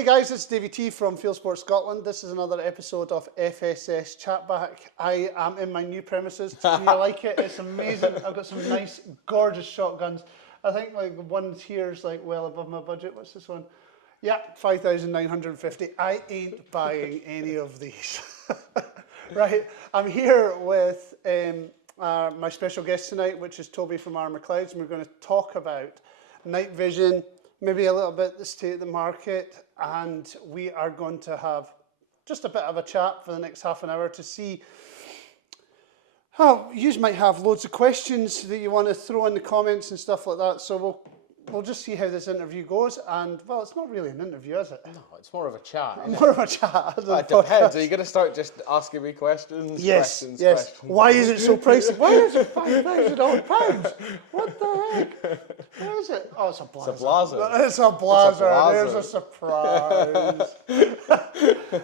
Hey guys, it's Davey T from Field Sports Scotland. This is another episode of FSS Chatback. I am in my new premises. Do you like it? It's amazing. I've got some nice, gorgeous shotguns. I think like one here is like well above my budget. What's this one? Yeah, 5,950. I ain't buying any of these. Right, I'm here with my special guest tonight, which is Toby from R Macleods, and we're going to talk about Nightvision, maybe a little bit the state of the market, and we are going to have just a bit of a chat for the next half an hour to see. Oh, you might have loads of questions that you want to throw in the comments and stuff like that, so we'll just see how this interview goes. And well, it's not really an interview, is it? No, it's more of a chat. More of a chat. It depends. Are you going to start just asking me questions? Yes, questions, yes. questions. Why is it so pricey? Why is it £5,000? What the heck? What is it? Oh, it's a blazer. It's a blazer. It's a blazer. There's a surprise.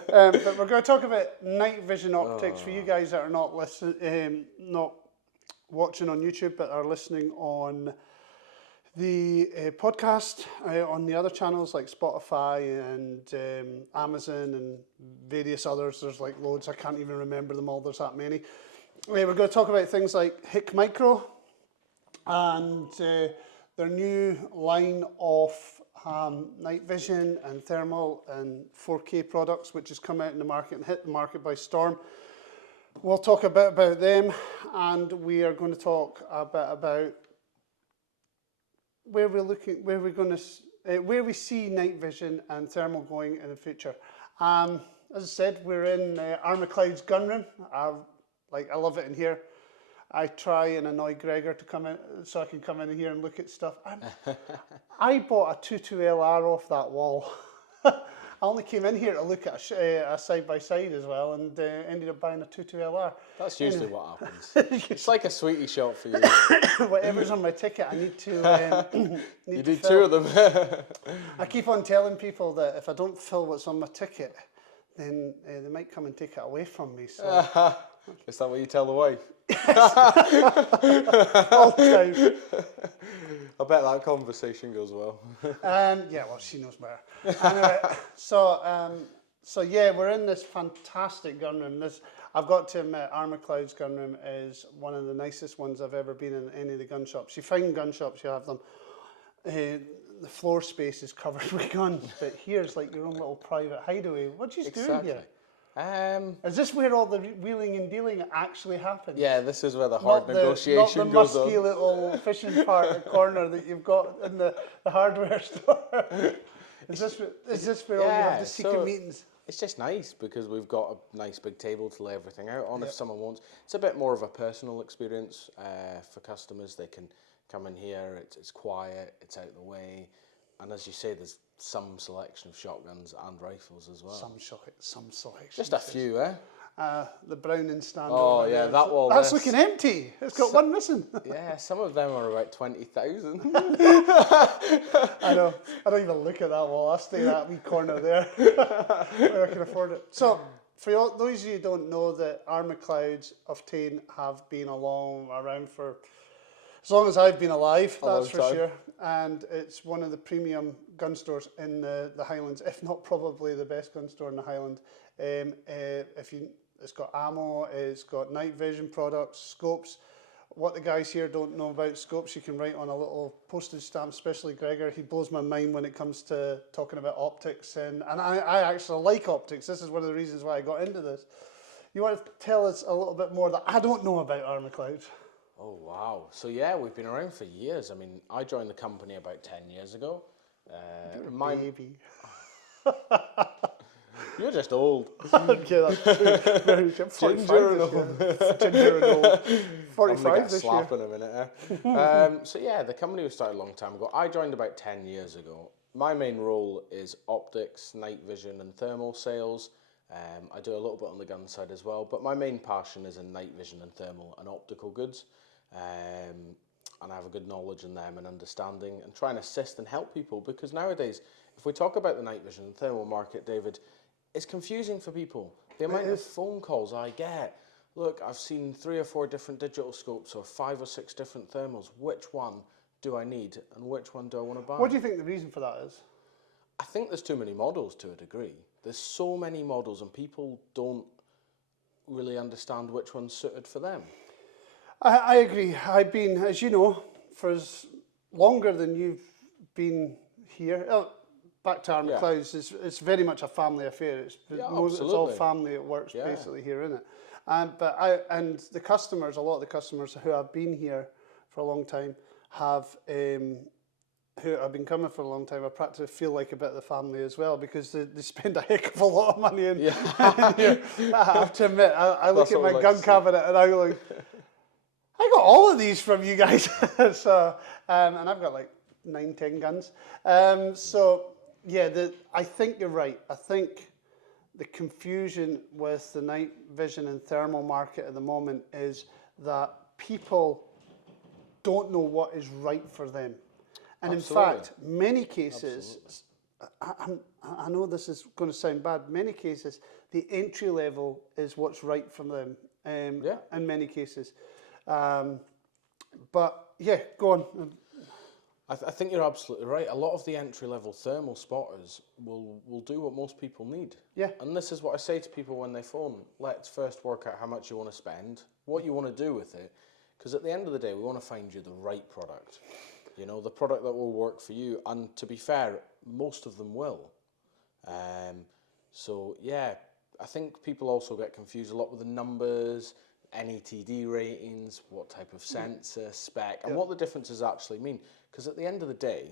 But we're going to talk about night vision optics for you guys that are not not watching on YouTube, but are listening on the podcast on the other channels like Spotify and Amazon and various others. There's like loads. I can't even remember them all. There's that many. We're going to talk about things like Hick Micro and their new line of night vision and thermal and 4K products, which has come out in the market and hit the market by storm. We'll talk a bit about them, and we are going to talk a bit about where we see night vision and thermal going in the future. As I said, we're in R Macleods gun room. I love it in here. I try and annoy Gregor to come in so I can come in here and look at stuff. I bought a 22LR off that wall. I only came in here to look at a side-by-side as well, and ended up buying a 22LR. That's usually what happens. It's like a sweetie shop for you. Whatever's on my ticket, I need to You do two of them. I keep on telling people that if I don't fill what's on my ticket, then they might come and take it away from me. So. Is that what you tell the wife? All the time. I bet that conversation goes well. Yeah, well, she knows better. Anyway, so yeah, we're in this fantastic gun room. I've got to admit, R Macleods gun room is one of the nicest ones I've ever been in any of the gun shops. You find gun shops, you have them. The floor space is covered with guns, but here's like your own little private hideaway. What do you do here? Is this where all the wheeling and dealing actually happens? Yeah, this is where the hard negotiation Not goes the musky little fishing part corner that you've got in the hardware store. Is this where all you have the secret meetings? It's just nice because we've got a nice big table to lay everything out on if someone wants. It's a bit more of a personal experience for customers. They can come in here, it's quiet, it's out of the way. And as you say, there's some selection of shotguns and rifles as well. Some selection. Just a few, eh? The Browning stand. Oh yeah, that wall. That's looking empty. It's got one missing. Yeah, some of them are about 20,000. I know. I don't even look at that wall. I stay in that wee corner there where I can afford it. So, for those of you who don't know, that R Macleods of Tain have been around for as long as I've been alive, that's for sure. And it's one of the premium gun stores in the Highlands, if not probably the best gun store in the Highlands. It's got ammo, it's got night vision products, scopes. What the guys here don't know about scopes, you can write on a little postage stamp, especially Gregor. He blows my mind when it comes to talking about optics. And I actually like optics. This is one of the reasons why I got into this. You want to tell us a little bit more that I don't know about R Macleods? Oh, wow. So, yeah, we've been around for years. I mean, I joined the company about 10 years ago. You're a baby. You're just old. Yeah, that's true. 45 Ginger and old. 45 this slap in a minute, so, yeah, the company was started a long time ago. I joined about 10 years ago. My main role is optics, night vision and thermal sales. I do a little bit on the gun side as well, but my main passion is in night vision and thermal and optical goods. And I have a good knowledge in them and understanding and try and assist and help people, because nowadays, if we talk about the night vision and thermal market, David, it's confusing for people. The amount of phone calls I get, look, I've seen 3 or 4 different digital scopes or 5 or 6 different thermals. Which one do I need and which one do I want to buy? What do you think the reason for that is? I think there's too many models to a degree. There's so many models and people don't really understand which one's suited for them. I agree. I've been, as you know, for as longer than you've been here. Back to R Macleods, it's very much a family affair. It's all family. It works basically here, isn't it? And the customers, a lot of the customers who have been here for a long time have. Who have been coming for a long time, I practically feel like a bit of the family as well, because they spend a heck of a lot of money in, here. I have to admit, I look at my gun cabinet and I go like, I got all of these from you guys. So, and I've got like 9-10 guns. So yeah, I think you're right. I think the confusion with the night vision and thermal market at the moment is that people don't know what is right for them. And Absolutely. in fact, many cases, I know this is going to sound bad, many cases, the entry level is what's right for them in many cases. But yeah, go on. I think you're absolutely right. A lot of the entry-level thermal spotters will do what most people need. Yeah. And this is what I say to people when they phone. Let's first work out how much you want to spend, what you want to do with it, because at the end of the day, we want to find you the right product. You know, the product that will work for you. And to be fair, most of them will. So yeah, I think people also get confused a lot with the numbers, NETD ratings, what type of sensor, spec, and what the differences actually mean. Because at the end of the day,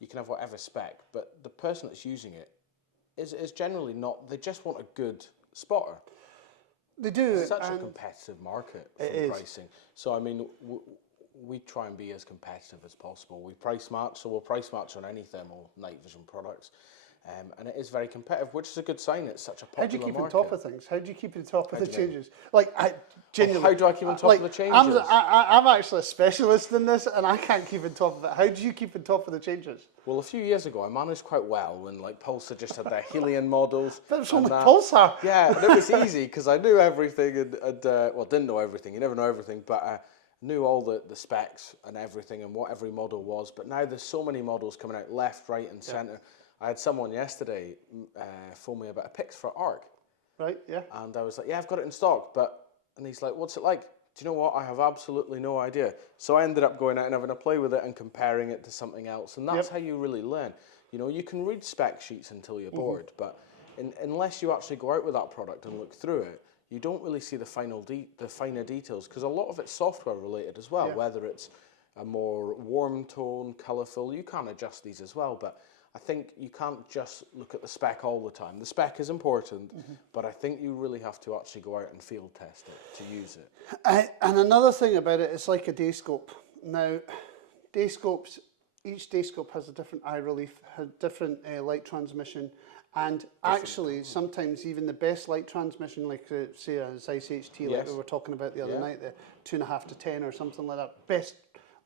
you can have whatever spec, but the person that's using it is generally not, they just want a good spotter. They do. It's such a competitive market for pricing. So I mean, we try and be as competitive as possible. We price match, so we'll price match on any thermal night vision products. And it is very competitive, which is a good sign. It's such a popular market. How do you keep on top of things? How do you keep on top of the changes? Like, genuinely. How do I keep on top of the changes? I'm actually a specialist in this, and I can't keep on top of it. How do you keep on top of the changes? Well, a few years ago, I managed quite well when like Pulsar just had their Helion models. But it was only Pulsar. Yeah, and it was easy because I knew everything and well, didn't know everything. You never know everything, but knew all the specs and everything and what every model was. But now there's so many models coming out left, right, and centre. I had someone yesterday phone me about a Pix for Arc. Right, yeah. And I was like, yeah, I've got it in stock. And he's like, what's it like? Do you know what? I have absolutely no idea. So I ended up going out and having a play with it and comparing it to something else. And that's how you really learn. You know, you can read spec sheets until you're bored, but unless you actually go out with that product and look through it, you don't really see the finer details, because a lot of it's software related as well, whether it's a more warm tone, colourful. You can adjust these as well, but I think you can't just look at the spec all the time. The spec is important, but I think you really have to actually go out and field test it to use it. And another thing about it, it's like a day scope. Now, day scopes, each day scope has a different eye relief, has different light transmission, and actually sometimes even the best light transmission, like say a Zeiss HT, like we were talking about the other night, the 2.5 to 10 or something like that, best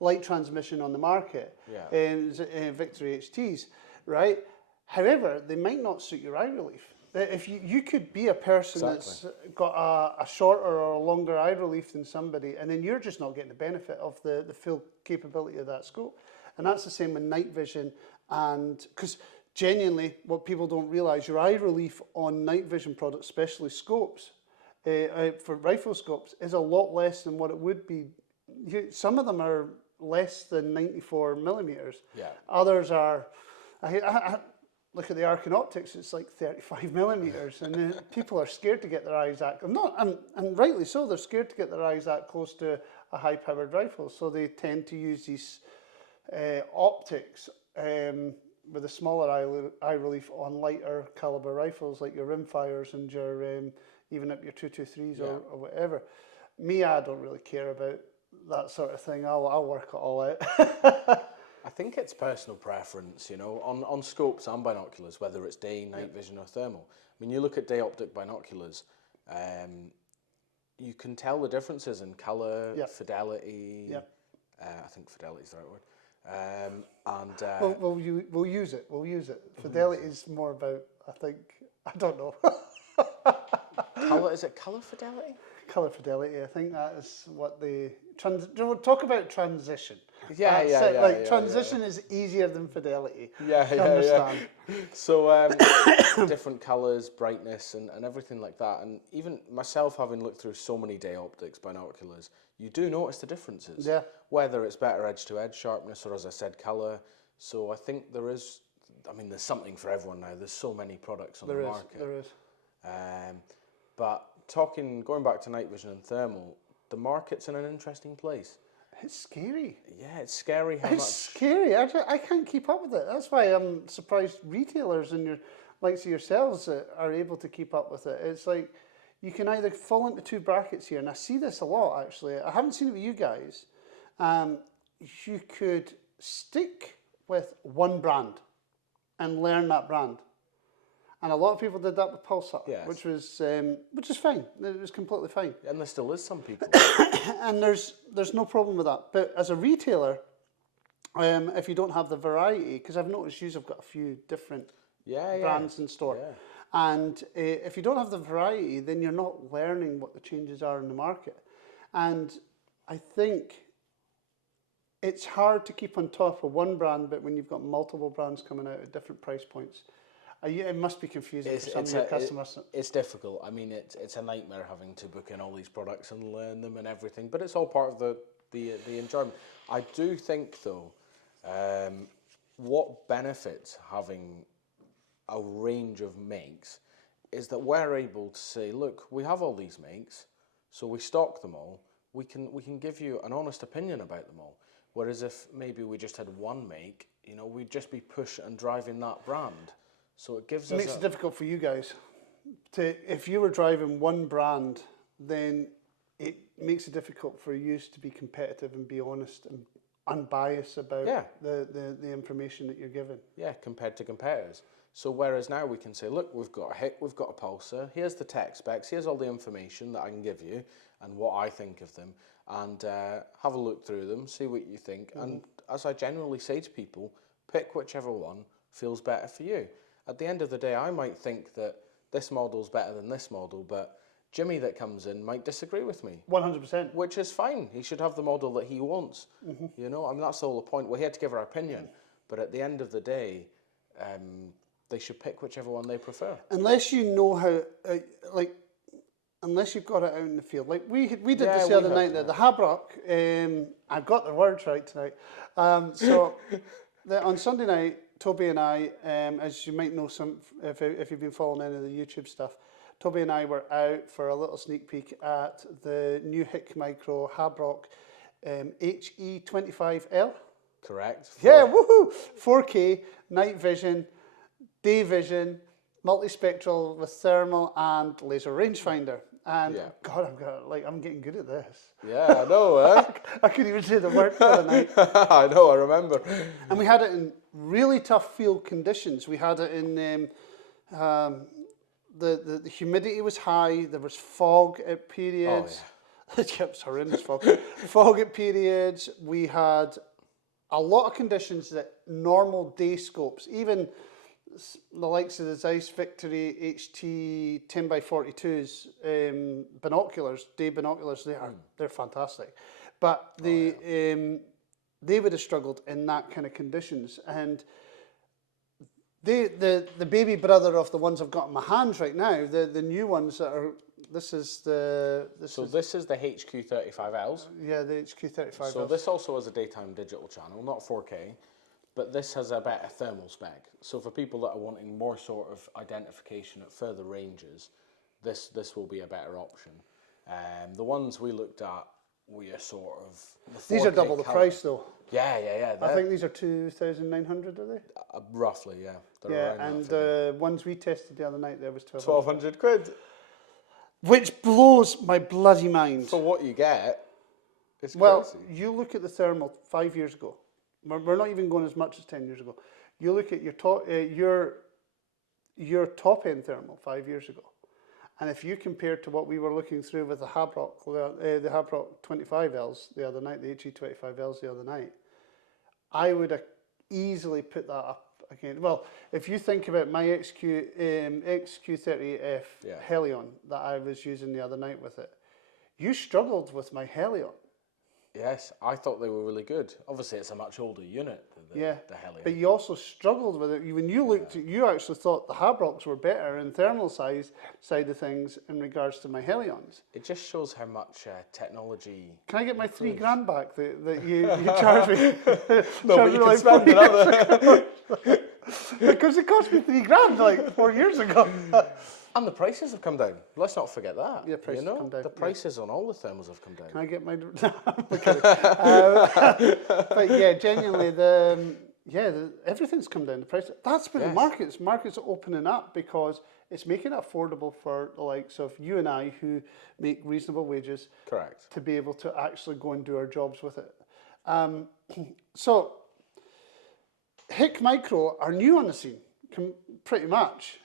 light transmission on the market, Victory HTs. Right. However, they might not suit your eye relief. If you could be a person that's got a shorter or a longer eye relief than somebody, and then you're just not getting the benefit of the full capability of that scope. And that's the same with night vision. And because genuinely, what people don't realise, your eye relief on night vision products, especially scopes, for rifle scopes, is a lot less than what it would be. Some of them are less than 94 millimeters. Yeah. Others are. I look at the Arcan optics; it's like 35 millimeters, and people are scared to get their eyes that. And rightly so. They're scared to get their eyes that close to a high-powered rifle, so they tend to use these optics with a smaller eye relief on lighter caliber rifles, like your rimfires and your even up your 223s or whatever. Me, I don't really care about that sort of thing. I'll work it all out. I think it's personal preference, you know, on scopes and binoculars, whether it's day, night vision or thermal. I mean, you look at day optic binoculars, you can tell the differences in colour, fidelity. I think fidelity is the right word. We'll use it. We'll use it. Fidelity is more about, I think, I don't know. Colour, is it colour fidelity? Colour fidelity. I think that is what they talk about transition. Yeah, That's yeah, it. yeah. Like yeah, transition is easier than fidelity. Yeah, You yeah, understand? yeah. So different colours, brightness, and everything like that. And even myself, having looked through so many day optics binoculars, you do notice the differences. Yeah. Whether it's better edge-to-edge sharpness or, as I said, colour. So I think there is. I mean, there's something for everyone now. There's so many products on the market. There is. But going back to night vision and thermal, the market's in an interesting place. It's scary. Yeah, it's scary how It's much. scary. I can't keep up with it. That's why I'm surprised retailers and your likes of yourselves are able to keep up with it. It's like you can either fall into two brackets here, and I see this a lot actually. I haven't seen it with you guys. You could stick with one brand and learn that brand. And a lot of people did that with Pulsar, Yes. which is fine. It was completely fine. And there still is some people. And there's no problem with that. But as a retailer, if you don't have the variety, because I've noticed you've got a few different brands in store. Yeah. And if you don't have the variety, then you're not learning what the changes are in the market. And I think it's hard to keep on top of one brand, but when you've got multiple brands coming out at different price points, it must be confusing for some of your customers. It's difficult. I mean, it's a nightmare having to book in all these products and learn them and everything, but it's all part of the enjoyment. I do think, though, what benefits having a range of makes is that we're able to say, look, we have all these makes, so we stock them all. We can give you an honest opinion about them all. Whereas if maybe we just had one make, we'd just be push and driving that brand. So it gives us. Makes it difficult for you guys. If you were driving one brand, then it makes it difficult for you to be competitive and be honest and unbiased about the information that you're given. Yeah, compared to competitors. So whereas now we can say, look, we've got a HIC, we've got a Pulsar, here's the tech specs, here's all the information that I can give you and what I think of them, and have a look through them, see what you think. Mm-hmm. And as I generally say to people, pick whichever one feels better for you. At the end of the day, I might think that this model's better than this model, but Jimmy that comes in might disagree with me. 100%. Which is fine. He should have the model that he wants. Mm-hmm. I mean, that's the whole point. We're here to give our opinion, but at the end of the day, they should pick whichever one they prefer. Unless you know how, unless you've got it out in the field. Like we did this the other night, the Habrock. I got the words right tonight. On Sunday night, Toby and I, as you might know, if you've been following any of the YouTube stuff, Toby and I were out for a little sneak peek at the new HIC Micro Habrock HE25L. Correct. Yeah, woohoo! 4K, night vision, day vision, multispectral with thermal and laser rangefinder. And God, I'm getting good at this. Yeah, I know, I couldn't even say the word the other night. I know, I remember. And we had it in really tough field conditions. We had it in the humidity was high. There was fog at periods. Oh, yeah. It was horrendous fog. Fog at periods. We had a lot of conditions that normal day scopes, even the likes of the Zeiss Victory HT 10x42s binoculars, day binoculars, they're fantastic. But they would have struggled in that kind of conditions. And the baby brother of the ones I've got in my hands right now, the new ones that are, this is the HQ35Ls. Yeah, the HQ35Ls. So this also has a daytime digital channel, not 4K. But this has a better thermal spec. So for people that are wanting more sort of identification at further ranges, this will be a better option. The ones we looked at, we are sort of... These are double the price though. Yeah. I think these are 2,900, are they? Roughly, yeah. They're and the ones we tested the other night, there was 1,200 quid. Which blows my bloody mind. For what you get, it's crazy. Well, you look at the thermal 5 years ago. We're not even going as much as 10 years ago. You look at your top end thermal 5 years ago, and if you compare to what we were looking through with the Habrock 25Ls the other night, the HE25Ls the other night, I would have easily put that up again. Well, if you think about my XQ30F Helion that I was using the other night with it, you struggled with my Helion. Yes, I thought they were really good. Obviously, it's a much older unit than the Helion. But you also struggled with it. When you looked, you actually thought the Habrocks were better in thermal side of things in regards to my Helions. It just shows how much technology. Can I get my $3,000 back that you charged me? No, but you can spend another. Because it cost me $3,000 like 4 years ago. And the prices have come down. Let's not forget that. Yeah, prices come down. The prices on all the thermals have come down. Can I get my? But yeah, genuinely, everything's come down. The price. That's where the market's opening up because it's making it affordable for the likes of you and I who make reasonable wages. Correct. To be able to actually go and do our jobs with it. So, Hick Micro are new on the scene, pretty much.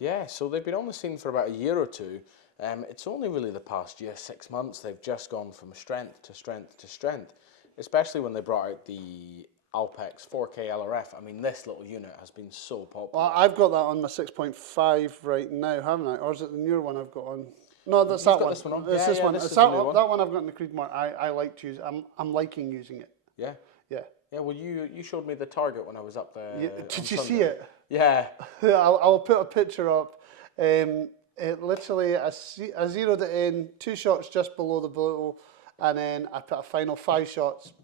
Yeah, so they've been on the scene for about a year or two. It's only really the past year, 6 months, they've just gone from strength to strength to strength, especially when they brought out the Alpex 4K LRF. I mean, this little unit has been so popular. Well, I've got that on my 6.5 right now, haven't I? Or is it the newer one I've got on? No, that's that one. This one on? It's this one. This It's is the new one. that one I've got in the Creedmoor. I like to use. I'm liking using it. Yeah. Yeah. Yeah, well, you showed me the target when I was up there. Did you see it? Yeah. I'll put a picture up. It literally, I zeroed it in, 2 shots just below the blue, and then I put a final 5 shots,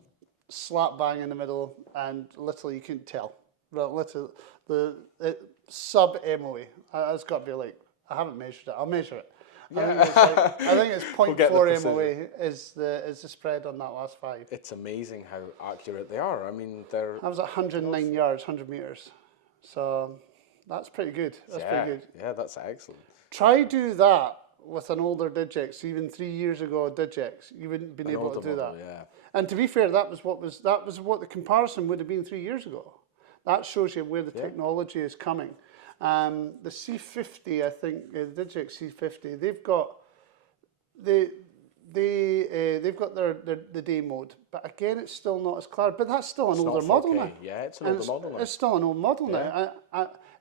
slap bang in the middle, and literally you couldn't tell. Literally, sub MOA. It's got to be like, I haven't measured it. I'll measure it. Yeah. I think it's 0.4 MOA is the spread on that last 5. It's amazing how accurate they are. I mean, they're... I was at 109 yards, 100 metres. So that's pretty good. That's pretty good. Yeah, that's excellent. Try do that with an older Digex, even 3 years ago Digex. You wouldn't have been able to do that. Yeah. And to be fair, that was what the comparison would have been 3 years ago. That shows you where the technology is coming. The C50, I think, the Digex C50, they've got the day mode, but again, it's still not as clear. But that's still an older model now. Yeah, it's an older model now. It's still an old model now.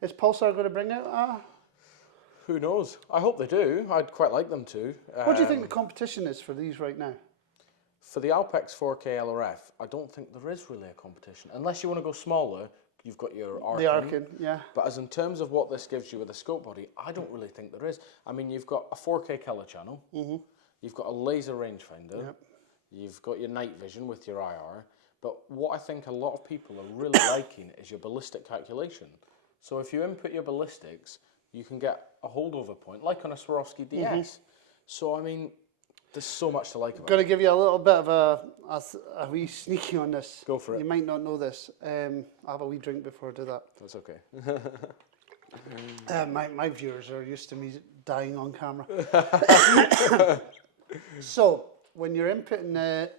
Is Pulsar going to bring out? Who knows? I hope they do. I'd quite like them to. What do you think the competition is for these right now? For the Alpex 4K LRF, I don't think there is really a competition. Unless you want to go smaller, you've got your Arkin. The Arkin, yeah. But as in terms of what this gives you with a scope body, I don't really think there is. I mean, you've got a 4K color channel. Mm-hmm. You've got a laser rangefinder. Yep. You've got your night vision with your IR. But what I think a lot of people are really liking is your ballistic calculation. So if you input your ballistics, you can get a holdover point, like on a Swarovski DS. Mm-hmm. So, I mean, there's so much to like about it. I'm going to give you a little bit of a wee sneaky on this. Go for it. You might not know this. I'll have a wee drink before I do that. That's okay. My viewers are used to me dying on camera. So, when you're inputting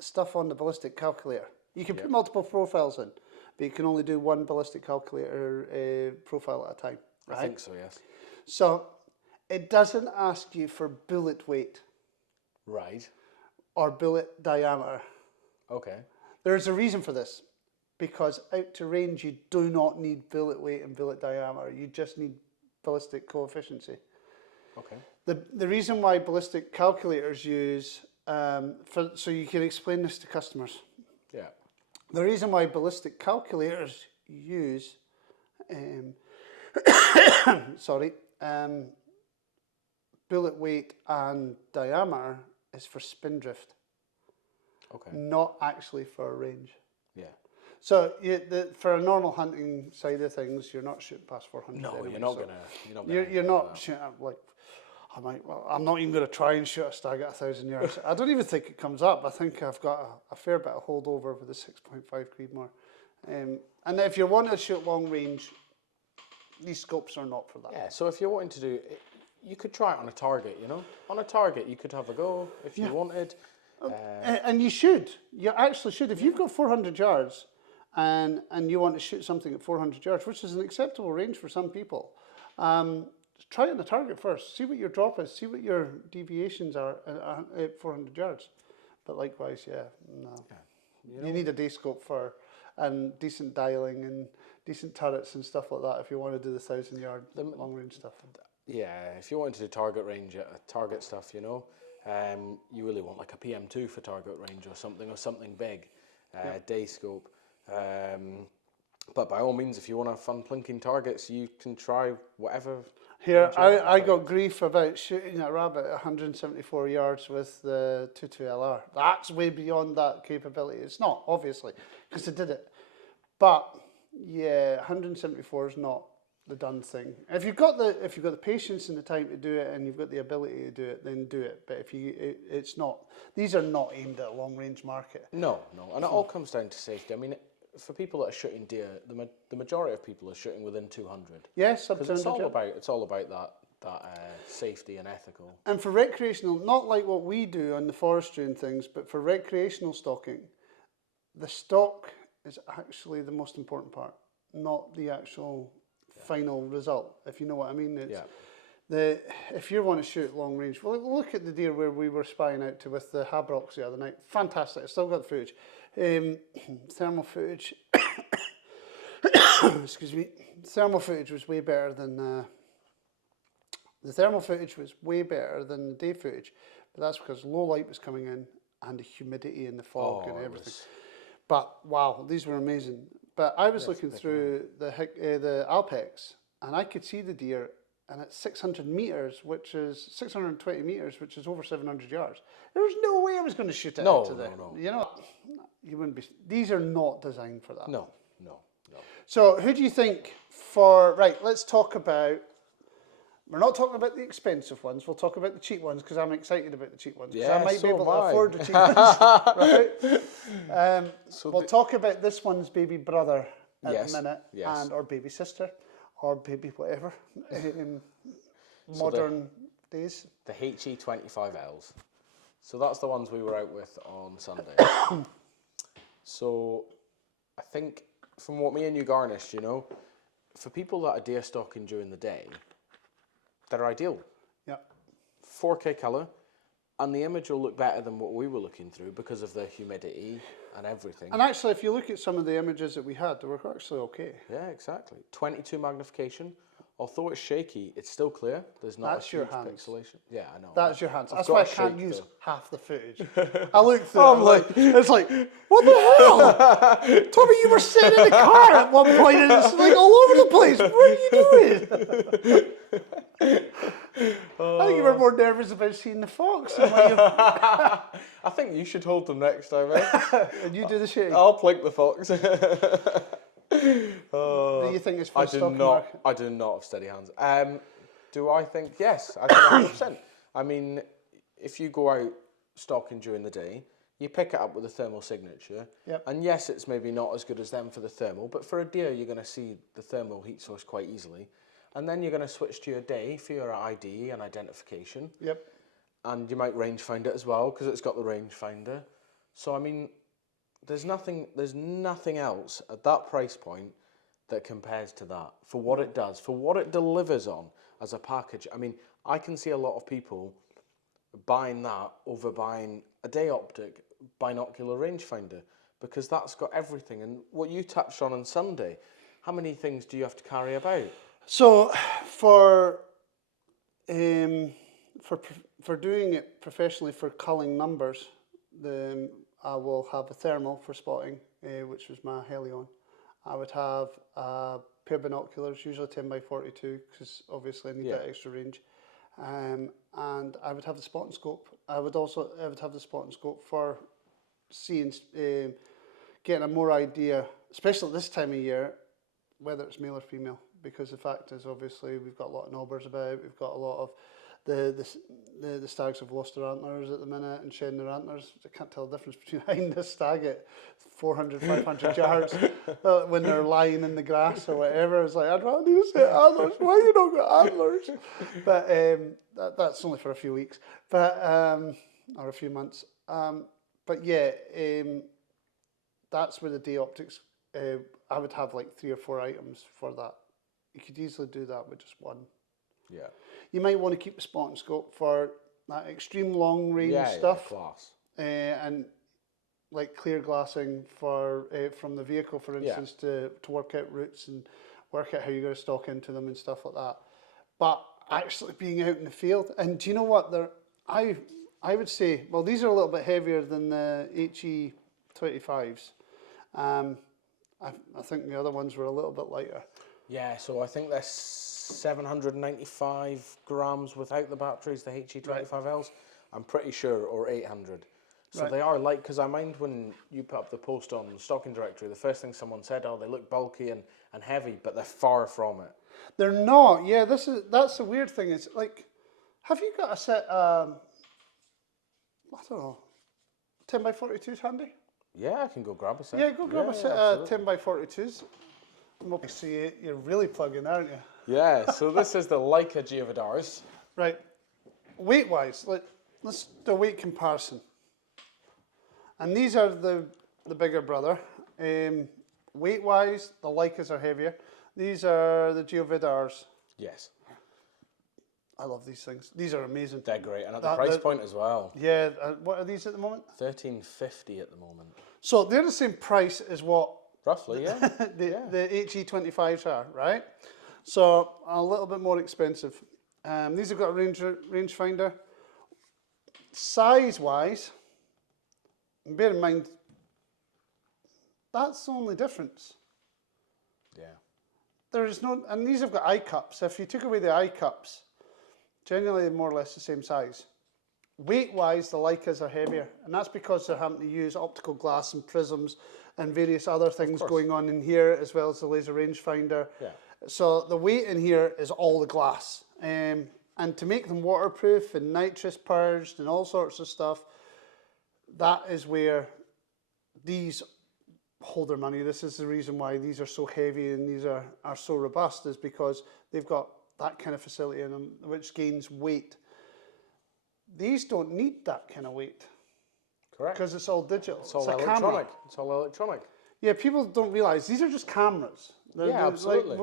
stuff on the ballistic calculator, you can put multiple profiles in, but you can only do one ballistic calculator profile at a time. Right? I think so, yes. So, it doesn't ask you for bullet weight. Right. Or bullet diameter. Okay. There's a reason for this. Because out to range, you do not need bullet weight and bullet diameter. You just need ballistic coefficiency. Okay. The reason why ballistic calculators use, so you can explain this to customers. Yeah. The reason why ballistic calculators use, bullet weight and diameter is for spin drift. Okay. Not actually for range. Yeah. So for a normal hunting side of things, you're not shooting past 400. No, anyway, you're not gonna. You're not shooting like. I'm not even going to try and shoot a stag at 1,000 yards. I don't even think it comes up. I think I've got a fair bit of holdover with the 6.5 Creedmoor. And if you want to shoot long range, these scopes are not for that. Yeah. So if you're wanting to do, you could try it on a target. You know, on a target, you could have a go if you wanted. And you should. You actually should. If you've got 400 yards and you want to shoot something at 400 yards, which is an acceptable range for some people, try it on the target first. See what your drop is. See what your deviations are at 400 yards. But likewise, no. Yeah. You need a day scope and decent dialing and decent turrets and stuff like that if you want to do the 1,000 yard long range stuff. Yeah, if you want to do target range, target stuff, you know. you really want like a PM2 for target range or something big, day scope. But by all means, if you want to have fun plinking targets, you can try whatever. Here, I got grief about shooting a rabbit at 174 yards with the 22 LR. That's way beyond that capability. It's not, obviously, because I did it. But yeah, 174 is not the done thing. If you've got the patience and the time to do it, and you've got the ability to do it, then do it. But it's not. These are not aimed at a long range market. No, and it all comes down to safety. I mean, for people that are shooting deer, the majority of people are shooting within 200. Yes, because it's all about that safety and ethical. And for recreational, not like what we do on the forestry and things, but for recreational stalking, the stock is actually the most important part, not the actual final result. If you know what I mean. If you want to shoot long range, well, look at the deer where we were spying out to with the Habrocks the other night. Fantastic. I still got the footage. Thermal footage. Excuse me. Thermal footage was way better than the thermal footage was way better than the day footage, but that's because low light was coming in and the humidity and the fog and everything. But wow, these were amazing. But I was looking through the Alpex, and I could see the deer. And at 600 meters, which is 620 meters, which is over 700 yards, there was no way I was going to shoot it into them. No. You know, you wouldn't be. These are not designed for that. No. So, who do you think for? Right, let's talk about. We're not talking about the expensive ones. We'll talk about the cheap ones because I'm excited about the cheap ones. Because I might be able to afford the cheap ones. Right. We'll talk about this one's baby brother at the minute, and or baby sister. Or baby whatever, modern days. The HE25Ls. So that's the ones we were out with on Sunday. So I think from what me and you garnished, for people that are deer stalking during the day, they're ideal. Yeah. 4K colour, and the image will look better than what we were looking through because of the humidity and everything. And actually, if you look at some of the images that we had, they were actually okay. Yeah, exactly. 22 magnification. Although it's shaky, it's still clear. There's not a huge pixelation. Yeah, I know. That's your hands. That's why I can't use half the footage. I looked through it. It's like, what the hell? Toby, you were sitting in the car at one point and it's like all over the place. What are you doing? I think you were more nervous about seeing the fox. I think you should hold them next time, eh? And you do the shooting. I'll plink the fox. Do you think it's for stock market? I do not have steady hands. Do I think? Yes, I think 100%. I mean, if you go out stalking during the day, you pick it up with a thermal signature. Yep. And yes, it's maybe not as good as them for the thermal, but for a deer, you're going to see the thermal heat source quite easily. And then you're going to switch to your day for your ID and identification. Yep. And you might rangefind it as well because it's got the rangefinder. So I mean, there's nothing else at that price point that compares to that for what it does, for what it delivers on as a package. I mean, I can see a lot of people buying that over buying a day optic binocular rangefinder because that's got everything. And what you touched on Sunday, how many things do you have to carry about? So for doing it professionally for culling numbers, I will have a thermal for spotting, which was my Helion. I would have a pair of binoculars, usually 10x42, because obviously I need that extra range. And I would have the spotting scope. I would have the spotting scope for seeing, getting a more idea, especially at this time of year, whether it's male or female. Because the fact is, obviously, we've got a lot of knobbers about. We've got a lot of the stags have lost their antlers at the minute and shedding their antlers. I can't tell the difference between hiding this stag at 400, 500 yards when they're lying in the grass or whatever. It's like, I'd rather you say antlers. Why you not got antlers? But that's only for a few weeks, but or a few months. But yeah, that's where the day optics. I would have like 3 or 4 items for that. You could easily do that with just one. Yeah. You might want to keep the spotting scope for that extreme long range stuff. Yeah, class. And like clear glassing for from the vehicle, for instance, to work out routes and work out how you're going to stalk into them and stuff like that. But actually being out in the field, and do you know what? I would say, well, these are a little bit heavier than the HE25s. I think the other ones were a little bit lighter. Yeah, so I think they're 795 grams without the batteries, the HE25Ls. I'm pretty sure, or 800. So they are light, because I mind when you put up the post on the stocking directory, the first thing someone said, oh, they look bulky and heavy, but they're far from it. They're not. Yeah, that's the weird thing. Is like, have you got a set? I don't know, 10x42s handy? Yeah, I can go grab a set. Yeah, go grab a set of 10x42s. So you're really plugging, aren't you? Yeah. So this is the Leica Geovidars. Right. Weight-wise, let's do a weight comparison. And these are the bigger brother. Weight-wise, the Leicas are heavier. These are the Geovidars. Yes. I love these things. These are amazing. They're great, and at the price point as well. Yeah. What are these at the moment? $13.50 at the moment. So they're the same price as what Roughly, yeah. the HE25s are, right? So a little bit more expensive. These have got a rangefinder. Size-wise, bear in mind, that's the only difference. Yeah. There is no, and these have got eye cups. If you took away the eye cups, generally they're more or less the same size. Weight-wise, the Leicas are heavier, and that's because they're having to use optical glass and prisms and various other things going on in here, as well as the laser rangefinder. Yeah. So the weight in here is all the glass. And to make them waterproof and nitrous purged and all sorts of stuff, that is where these hold their money. This is the reason why these are so heavy and these are so robust, is because they've got that kind of facility in them, which gains weight. These don't need that kind of weight. Correct. Because it's all digital. It's all electronic. Camera. It's all electronic. Yeah, people don't realise these are just cameras. Yeah, absolutely.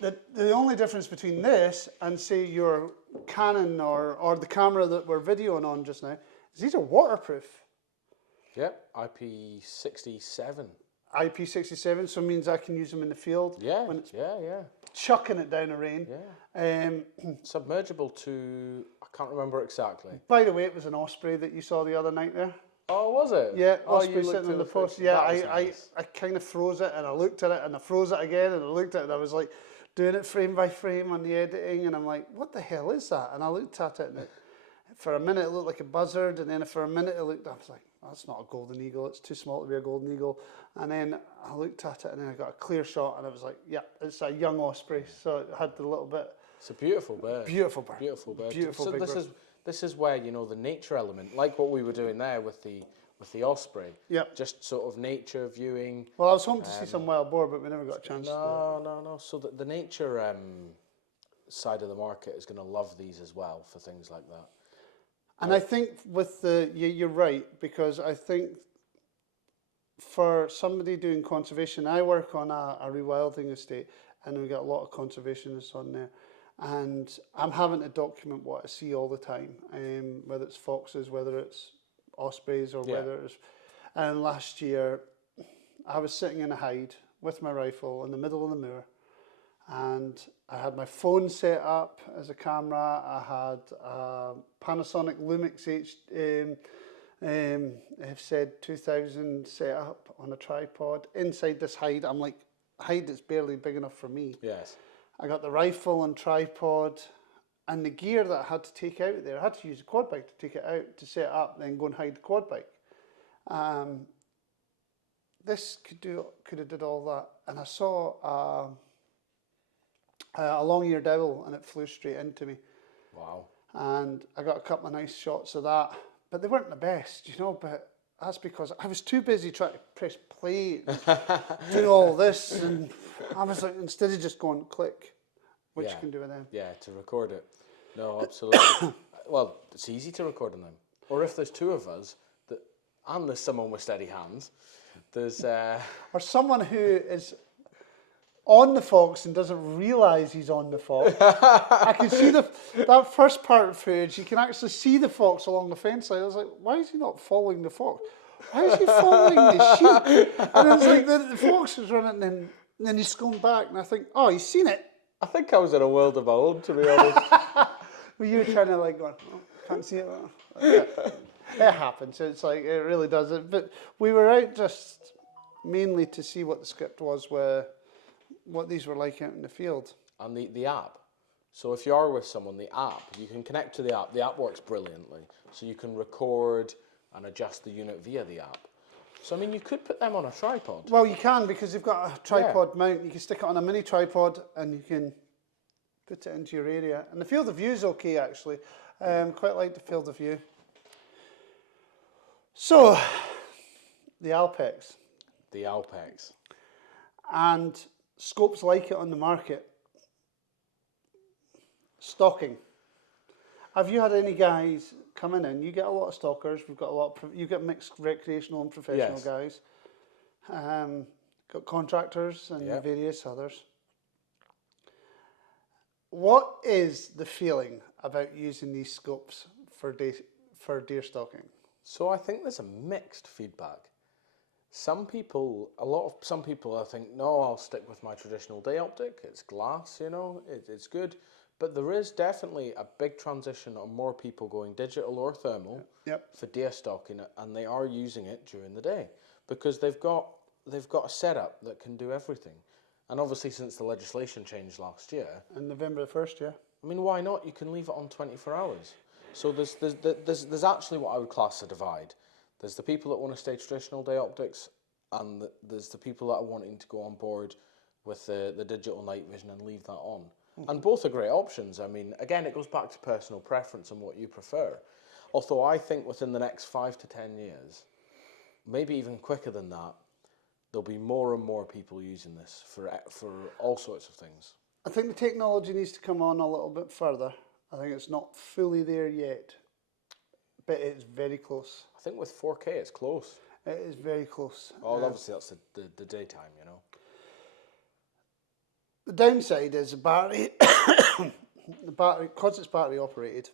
The only difference between this and, say, your Canon or the camera that we're videoing on just now is these are waterproof. Yep, IP67. IP67, so it means I can use them in the field. Yeah, when it's yeah. chucking it down the rain. Yeah. Submergible to, I can't remember exactly. By the way, it was an Osprey that you saw the other night there. Oh, was it? Yeah, oh, Osprey sitting on the post. Yeah, I kind of froze it and I looked at it and I froze it again and I looked at it and I was like doing it frame by frame on the editing and I'm like, what the hell is that? And I looked at it and for a minute it looked like a buzzard, and then for a minute I was like, oh, that's not a golden eagle, it's too small to be a golden eagle. And then I looked at it and then I got a clear shot and I was like, yeah, it's a young Osprey. So it had the little bit. It's a beautiful bird. Beautiful bird. Beautiful bird. Beautiful so big bird. This is where, you know, the nature element, like what we were doing there with the Osprey. Yep. Just sort of nature viewing. Well, I was hoping to see some wild boar, but we never got a chance to. No. So the nature side of the market is going to love these as well for things like that. And I think with you're right, because I think for somebody doing conservation, I work on a rewilding estate and we got a lot of conservationists on there. And I'm having to document what I see all the time, whether it's foxes, whether it's ospreys, or whether it's... And last year, I was sitting in a hide with my rifle in the middle of the moor, and I had my phone set up as a camera. I had a Panasonic Lumix I've said 2000 set up on a tripod inside this hide. I'm like, hide that's barely big enough for me. Yes. I got the rifle and tripod and the gear that I had to take out there. I had to use a quad bike to take it out, to set it up, then go and hide the quad bike. This could have did all that. And I saw a long-eared owl and it flew straight into me. Wow. And I got a couple of nice shots of that, but they weren't the best, you know, but that's because I was too busy trying to press play, do all this, and I was like, instead of just going click, which you can do with them. Yeah, to record it. No, absolutely. Well, it's easy to record on them. Or if there's two of us, and there's someone with steady hands, there's... Or someone who is on the fox and doesn't realise he's on the fox. I can see that first part of footage, you can actually see the fox along the fence line. I was like, why is he not following the fox? Why is he following the sheep? And it was like the fox was running and then he's going back and I think, oh, he's seen it. I think I was in a world of my own, to be honest. Well, you were trying to like go, Can't see it. It happens. It's like, it really does. But we were out just mainly to see what the script was, what these were like out in the field. And the app. So if you are with someone, the app, you can connect to the app. The app works brilliantly. So you can record and adjust the unit via the app. So, I mean, you could put them on a tripod. Well, you can, because you've got a tripod mount. You can stick it on a mini tripod and you can put it into your area. And the field of view is okay, actually. Quite like the field of view. So, the Alpex. The Alpex. And scopes like it on the market. Stocking. Have you had any guys coming in? You get a lot of stockers. We've got a lot. You get mixed recreational and professional guys. Got contractors and various others. What is the feeling about using these scopes for deer stalking? So I think there's a mixed feedback. Some people I think, no, I'll stick with my traditional day optic. It's glass, you know, it's good. But there is definitely a big transition on more people going digital or thermal for deer stalking, and they are using it during the day because they've got a setup that can do everything. And obviously, since the legislation changed last year, on November the 1st, I mean, why not? You can leave it on 24 hours. So there's actually what I would class a divide. There's the people that want to stay traditional day optics, and there's the people that are wanting to go on board with the digital night vision and leave that on. And both are great options. I mean, again, it goes back to personal preference and what you prefer. Although I think within the next 5 to 10 years, maybe even quicker than that, there'll be more and more people using this for all sorts of things. I think the technology needs to come on a little bit further. I think it's not fully there yet, but it's very close. I think with 4K, it's close. It is very close. Oh, obviously that's the daytime, you know. The downside is the battery, because it's battery operated.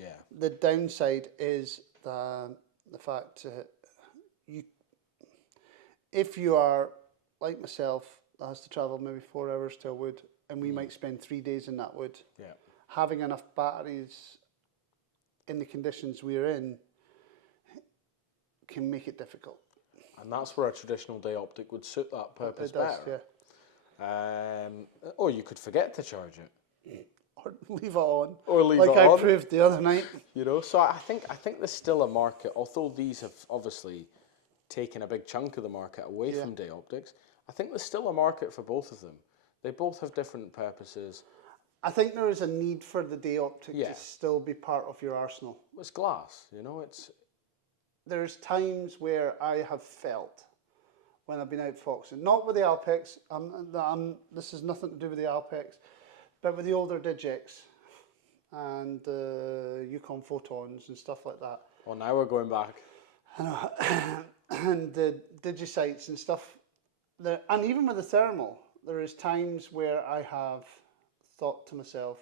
Yeah. The downside is the fact that if you are like myself, that has to travel maybe 4 hours to a wood, and we might spend 3 days in that wood. Yeah. Having enough batteries in the conditions we're in can make it difficult. And that's where a traditional day optic would suit that purpose better. Yeah. Or you could forget to charge it. Or leave it on. Or leave it on. Like I proved the other night. You know, so I think there's still a market, although these have obviously taken a big chunk of the market away from day optics. I think there's still a market for both of them. They both have different purposes. I think there is a need for the day optic to still be part of your arsenal. It's glass, you know, There's times where I have felt when I've been out foxing, not with the Alpex, this has nothing to do with the Alpex, but with the older Digix and Yukon Photons and stuff like that. Well, now we're going back. And the Digisites and stuff. And even with the thermal, there is times where I have thought to myself,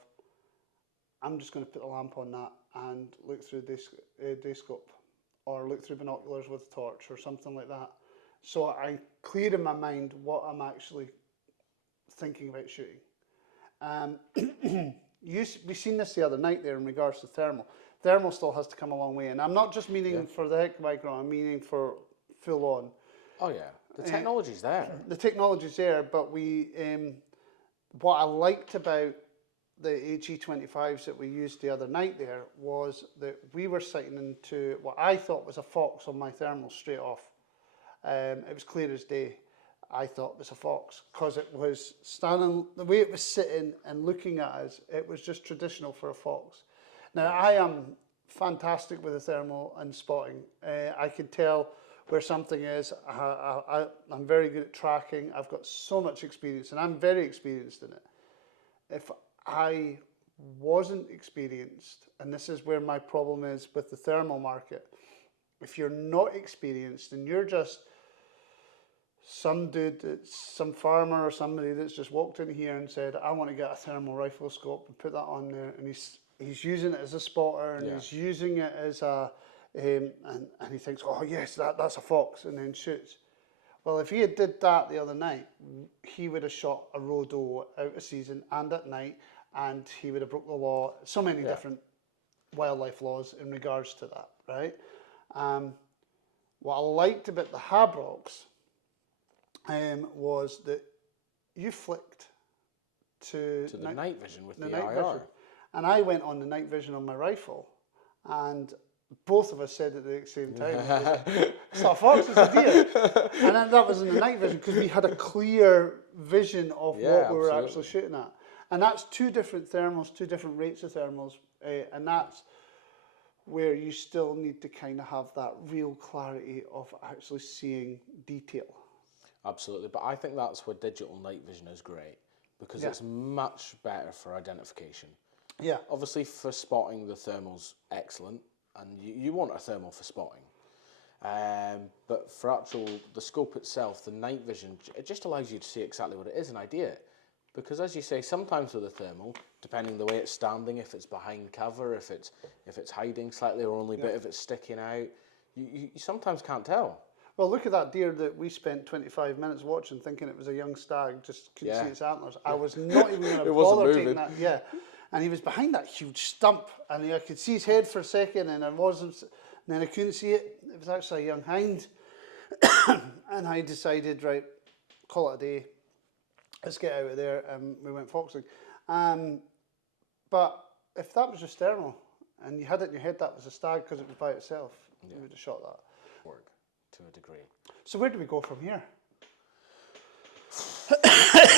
I'm just going to put a lamp on that and look through day scope, or look through binoculars with a torch or something like that. So I clear in my mind what I'm actually thinking about shooting. We've seen this the other night there in regards to thermal. Thermal still has to come a long way, and I'm not just meaning for the heck micro, I'm meaning for full on. Oh yeah, the technology's there. The technology's there, but what I liked about the HE25s that we used the other night there was that we were sighting into what I thought was a fox on my thermal straight off. It was clear as day. I thought it was a fox because it was standing, the way it was sitting and looking at us, it was just traditional for a fox. Now, I am fantastic with the thermal and spotting. I can tell where something is. I'm very good at tracking. I've got so much experience, and I'm very experienced in it. If I wasn't experienced, and this is where my problem is with the thermal market, if you're not experienced and you're just some dude, that's some farmer or somebody that's just walked in here and said, I want to get a thermal rifle scope and put that on there, and he's using it as a spotter, and he's using it as a and he thinks, oh yes, that's a fox, and then shoots. Well, if he had did that the other night, he would have shot a rodo out of season and at night, and he would have broke the law. So many different wildlife laws in regards to that, right? What I liked about the Habrox was that you flicked to the night vision with the night IR. vision. And I went on the night vision on my rifle, and both of us said at the same time, it's not a fox, it's a deer. And then that was in the night vision because we had a clear vision of what we were actually shooting at. And that's two different thermals, two different rates of thermals, and that's where you still need to kind of have that real clarity of actually seeing detail. Absolutely, but I think that's where digital night vision is great, because it's much better for identification. Yeah. Obviously, for spotting, the thermal's excellent, and you want a thermal for spotting. But for the scope itself, the night vision, it just allows you to see exactly what it is and idea it. Because as you say, sometimes with a thermal, depending the way it's standing, if it's behind cover, if it's hiding slightly, or only a bit of it's sticking out, you sometimes can't tell. Well, look at that deer that we spent 25 minutes watching, thinking it was a young stag, just couldn't see its antlers. I was not even going to bother taking that. Yeah, and he was behind that huge stump, and I could see his head for a second, and and then I couldn't see it. It was actually a young hind, and I decided, right, call it a day. Let's get out of there, and we went foxing. But if that was just thermal, and you had it in your head that was a stag because it was by itself, you would have shot that. Work to a degree. So where do we go from here?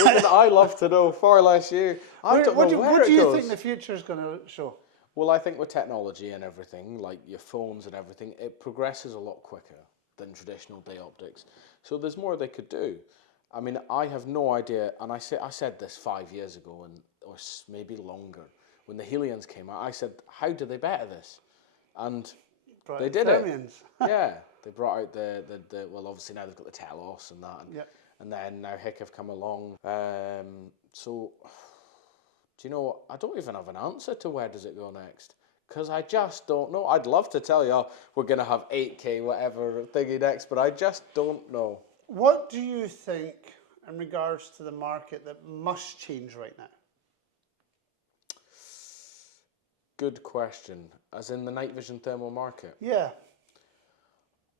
Wouldn't I love to know, far less you. What do you think the future is going to show? Well, I think with technology and everything, like your phones and everything, it progresses a lot quicker than traditional day optics. So there's more they could do. I mean, I have no idea, and I said this 5 years ago, or maybe longer, when the Helions came out. I said, how do they better this? And they did it. Yeah, they brought out well, obviously now they've got the Telos and that, and then now Hick have come along. So, do you know what? I don't even have an answer to where does it go next, because I just don't know. I'd love to tell you we're going to have 8K whatever thingy next, but I just don't know. What do you think in regards to the market that must change right now? Good question. As in the night vision thermal market? Yeah.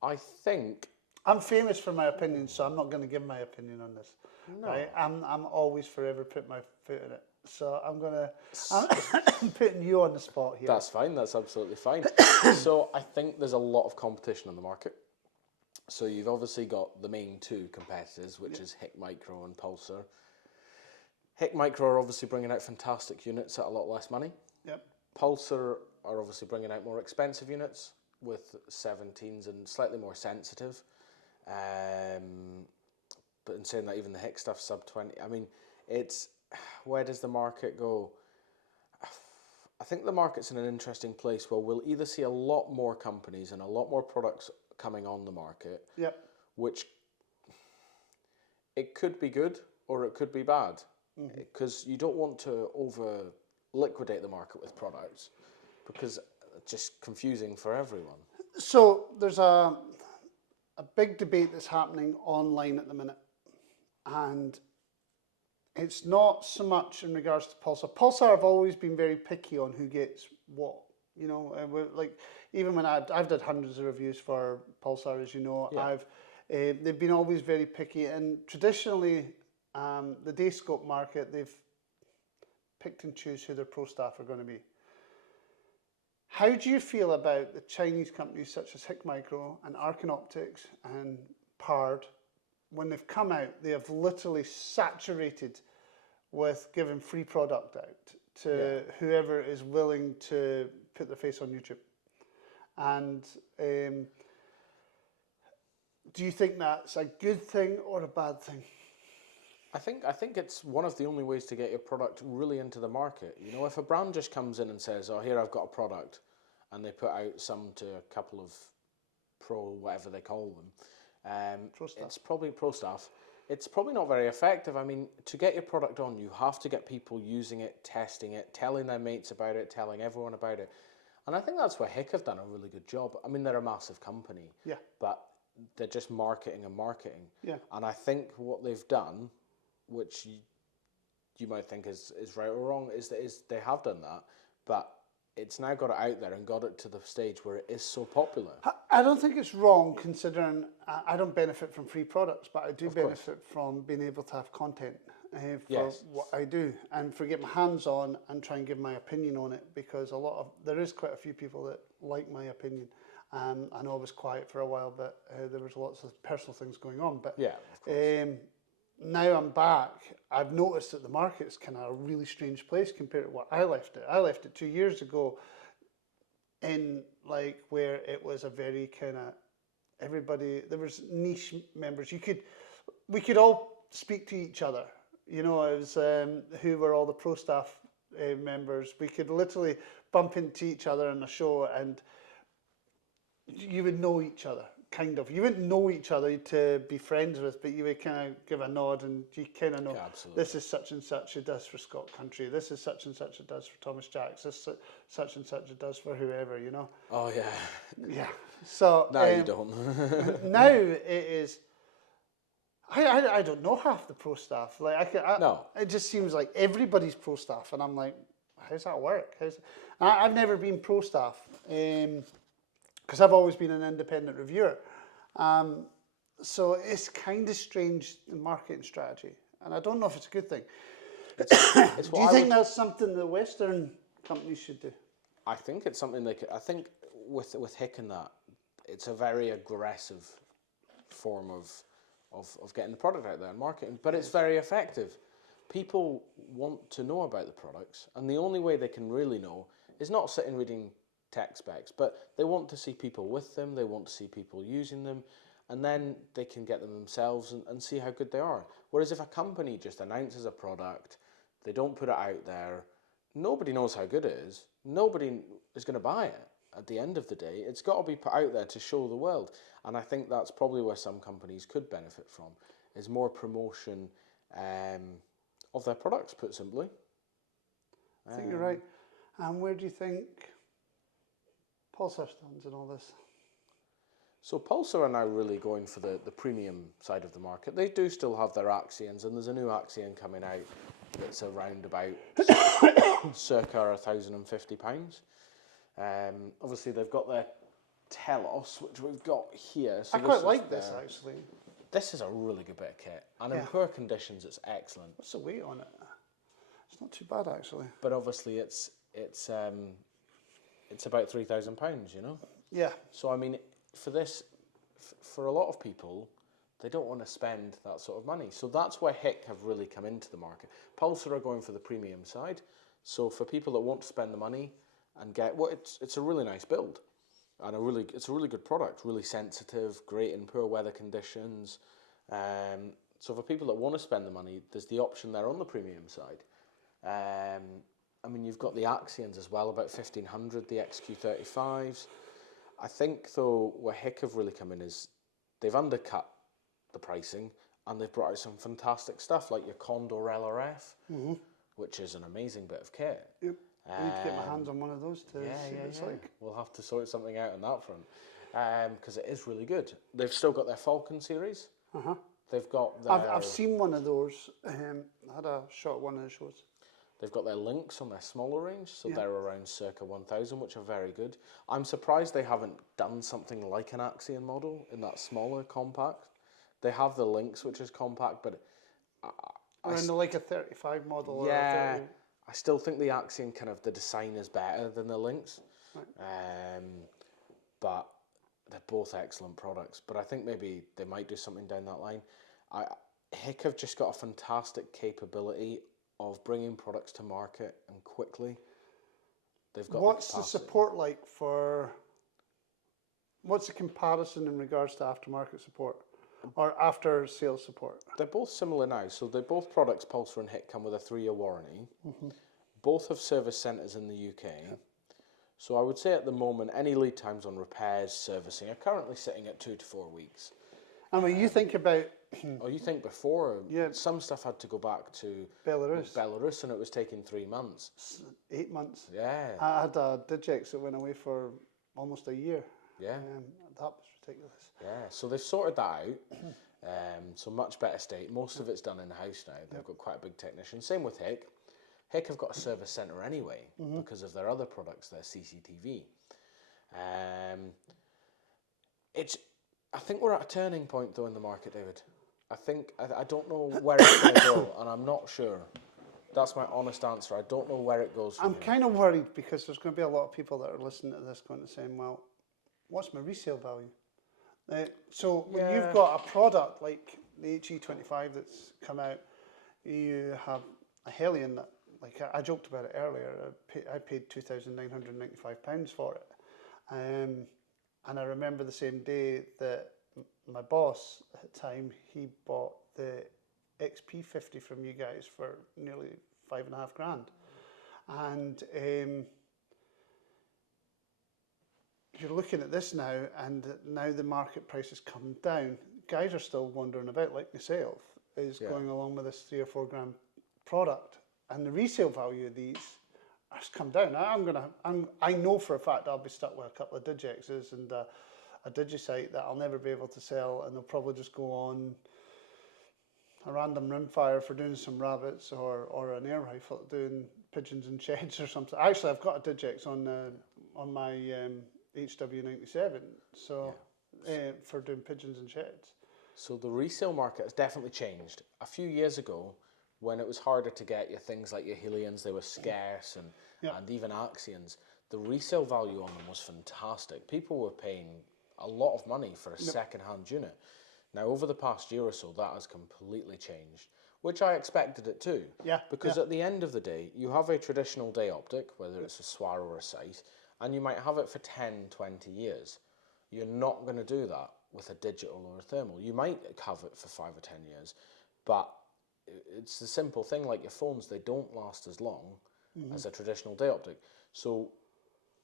I think... I'm famous for my opinion, so I'm not going to give my opinion on this. No. Right? I'm always forever put my foot in it. So I'm putting you on the spot here. That's fine. That's absolutely fine. So I think there's a lot of competition on the market. So you've obviously got the main two competitors, which is Hick Micro and Pulsar. Hick Micro are obviously bringing out fantastic units at a lot less money. Yep. Pulsar are obviously bringing out more expensive units with 17s and slightly more sensitive. But in saying that, even the Hick stuff sub 20. I mean, where does the market go? I think the market's in an interesting place where we'll either see a lot more companies and a lot more products coming on the market, which it could be good or it could be bad, because you don't want to over liquidate the market with products, because it's just confusing for everyone. So there's a big debate that's happening online at the minute, and it's not so much in regards to Pulsar. Pulsar have always been very picky on who gets what. You know, like even when I've done hundreds of reviews for Pulsar, as you know, they've been always very picky, and traditionally, the day scope market, they've picked and choose who their pro staff are going to be. How do you feel about the Chinese companies such as Hick Micro and Arcan Optics and Pard? When they've come out, they have literally saturated with giving free product out to whoever is willing to put their face on YouTube. And do you think that's a good thing or a bad thing? I think it's one of the only ways to get your product really into the market. You know, if a brand just comes in and says, oh, here, I've got a product, and they put out some to a couple of pro, whatever they call them, it's probably pro staff. It's probably not very effective. I mean, to get your product on, you have to get people using it, testing it, telling their mates about it, telling everyone about it. And I think that's where Hick have done a really good job. I mean, they're a massive company, but they're just marketing and marketing. Yeah. And I think what they've done, which you might think is right or wrong, is they have done that. But it's now got it out there and got it to the stage where it is so popular. I don't think it's wrong, considering I don't benefit from free products, but I do benefit from being able to have content for what I do, and for get my hands on and try and give my opinion on it, because there is quite a few people that like my opinion. I know I was quiet for a while, but there was lots of personal things going on. But yeah, of course. Now I'm back, I've noticed that the market's kind of a really strange place compared to what I left it. I left it 2 years ago in like where it was a very kind of there was niche members. We could all speak to each other. You know, it was who were all the pro staff members. We could literally bump into each other on a show, and you would know each other. Kind of. You wouldn't know each other to be friends with, but you would kind of give a nod, and you kind of know this is such and such it does for Scott Country. This is such and such it does for Thomas Jacks. This is such and such it does for whoever, you know. Oh yeah. Yeah. So now you don't. Now it is. I don't know half the pro staff. Like no. It just seems like everybody's pro staff, and I'm like, how's that work? I've never been pro staff. Because I've always been an independent reviewer. So it's kind of strange, the marketing strategy. And I don't know if it's a good thing. Do you think that's something the Western companies should do? I think it's something I think with Hick and that, it's a very aggressive form of getting the product out there and marketing, but it's very effective. People want to know about the products, and the only way they can really know is not sitting reading tech specs, but they want to see people with them, they want to see people using them, and then they can get them themselves and see how good they are. Whereas if a company just announces a product, they don't put it out there, nobody knows how good it is, nobody is going to buy it at the end of the day. It's got to be put out there to show the world, and I think that's probably where some companies could benefit from, is more promotion of their products, put simply. I think you're right. And where do you think Pulsar stands in all this? So Pulsar are now really going for the premium side of the market. They do still have their Axions, and there's a new Axion coming out that's around about circa £1,050. Obviously they've got their Telos, which we've got here. So I quite like this actually. This is a really good bit of kit, and in poor conditions it's excellent. What's the weight on it? It's not too bad actually. But obviously it's about £3,000, you know? Yeah. So, I mean, for this, for a lot of people, they don't want to spend that sort of money. So that's why Hick have really come into the market. Pulsar are going for the premium side. So for people that want to spend the money and get, well, it's a really nice build. And it's a really good product, really sensitive, great in poor weather conditions. So for people that want to spend the money, there's the option there on the premium side. I mean, you've got the Axions as well, about 1,500, the XQ35s. I think, though, where Hick have really come in is they've undercut the pricing, and they've brought out some fantastic stuff, like your Condor LRF, which is an amazing bit of kit. Yep. I need to get my hands on one of those to see what it's like. We'll have to sort something out on that front, because it is really good. They've still got their Falcon series. They've got their... I've seen one of those. I had a shot at one of the shows. They've got their Lynx on their smaller range, so they're around circa 1,000, which are very good. I'm surprised they haven't done something like an Axion model in that smaller compact. They have the Lynx, which is compact, but... Around like a 35 model. Yeah, or I still think the Axion, kind of, the design is better than the Lynx. Right. But they're both excellent products. But I think maybe they might do something down that line. Hick have just got a fantastic capability of bringing products to market and quickly. They've got. What's the support like for? What's the comparison in regards to aftermarket support or after sales support? They're both similar now. So they're both products, Pulsar and Hick, come with a 3-year warranty. Both have service centres in the UK. So I would say at the moment, any lead times on repairs, servicing are currently sitting at 2 to 4 weeks. And when you think about... you think before, some stuff had to go back to Belarus, and it was taking 3 months. 8 months. Yeah. I had a Digex that went away for almost a year. Yeah. That was ridiculous. Yeah, so they've sorted that out. So much better state. Most of it's done in-house now. They've got quite a big technician. Same with Hick. Hick have got a service centre anyway because of their other products, their CCTV. I think we're at a turning point though in the market, David. I don't know where it's going to go, and I'm not sure. That's my honest answer. I don't know where it goes from I'm here. kind of worried because there's going to be a lot of people that are listening to this going to say, well, what's my resale value? So when you've got a product like the HE25 that's come out, you have a Hellion that, like I joked about it earlier, I paid £2,995 for it. And I remember the same day that my boss at the time, he bought the XP50 from you guys for nearly $5,500. And you're looking at this now, and now the market price has come down. Guys are still wandering about, like myself, is going along with this $3 or $4 grand product, and the resale value of these has come down. I know for a fact I'll be stuck with a couple of Digexes and a Digisite that I'll never be able to sell, and they'll probably just go on a random rimfire for doing some rabbits, or an air rifle doing pigeons and sheds or something. Actually, I've got a Digex on my HW97, so for doing pigeons and sheds. So the resale market has definitely changed. A few years ago, when it was harder to get your things like your Hellions, they were scarce, and even Axions, the resale value on them was fantastic. People were paying a lot of money for a second-hand unit. Now, over the past year or so, that has completely changed, which I expected it to. Yeah. Because at the end of the day, you have a traditional day optic, whether it's a Swar or a Sight, and you might have it for 10, 20 years. You're not going to do that with a digital or a thermal. You might have it for 5 or 10 years, but it's the simple thing, like your phones, they don't last as long as a traditional day optic. So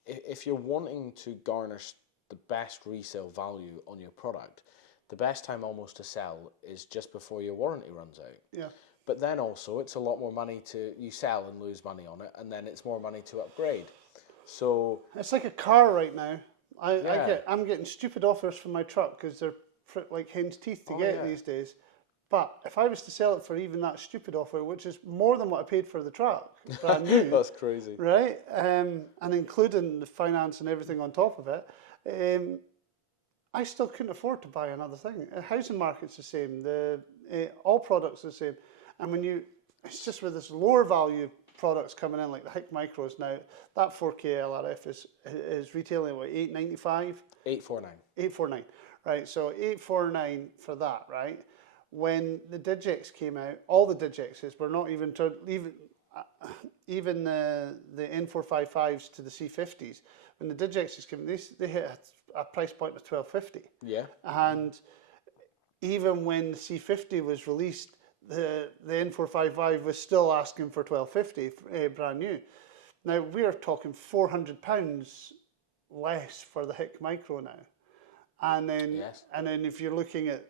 if you're wanting to garnish the best resale value on your product, the best time almost to sell is just before your warranty runs out. Yeah. But then also it's a lot more money you sell and lose money on it, and then it's more money to upgrade. So it's like a car right now. I'm getting stupid offers for my truck because they're like hen's teeth to get these days. But if I was to sell it for even that stupid offer, which is more than what I paid for the truck, brand new, that's crazy, right? And including the finance and everything on top of it, I still couldn't afford to buy another thing. The housing market's the same. All products are the same. And it's just with this lower value products coming in, like the Hick Micros now, that 4K LRF is retailing at $895? $849, right? So $849 for that, right? When the Digex came out, all the Digexes were not even the N455s to the C50s. When the Digexes came, they hit a price point of $1,250. Yeah. And even when the C50 was released, the N455 was still asking for $1,250 brand new. Now we're talking £400 less for the Hick Micro now, and then if you're looking at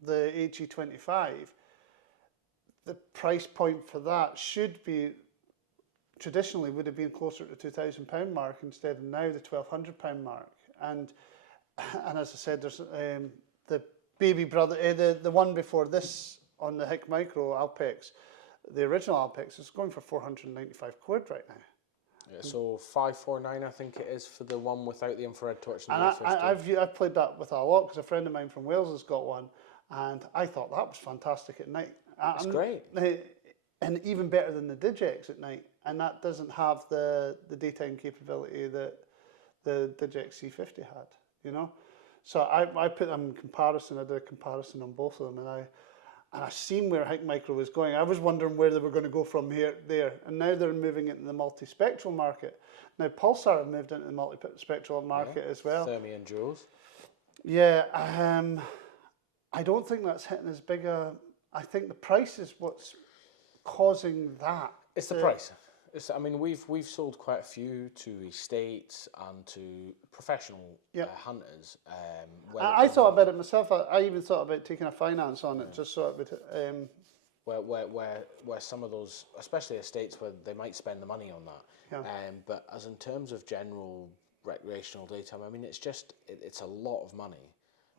the HE25, the price point for that should be traditionally would have been closer to £2,000 mark instead of now the £1,200 mark. And as I said, there's the baby brother, the one before this on the Hick Micro Alpex, the original Alpex is going for £495 right now. Yeah, so 549 I think it is for the one without the infrared torch. And I've played that with a lot because a friend of mine from Wales has got one, and I thought that was fantastic at night. It's great. And even better than the Digex at night, and that doesn't have the daytime capability that the Digex C50 had, you know. So I put them in comparison. I did a comparison on both of them, and I seen where Hick Micro was going. I was wondering where they were going to go from there, and now they're moving into the multispectral market. Now Pulsar have moved into the multispectral market as well. Thermi and Jules. Yeah, I don't think that's hitting as big a. I think the price is what's causing that. It's the price. I mean, we've sold quite a few to estates and to professional hunters. I thought about it myself. I even thought about taking a finance on it, just so it would. Where some of those, especially estates, where they might spend the money on that. Yeah. But as in terms of general recreational daytime, I mean, it's a lot of money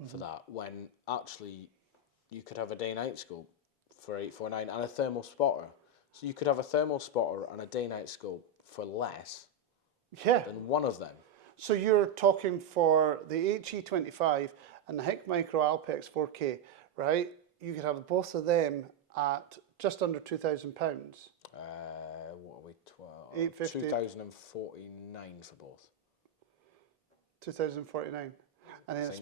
for that. When actually you could have a day-night scope for $849 and a thermal spotter So you could have a thermal spotter and a day-night scope for less Yeah. than one of them. So you're talking for the HE25 and the HIC Micro Alpex 4K, right? You could have both of them at just under £2,000. What are we? 850. 2,049 for both. 2,049, and then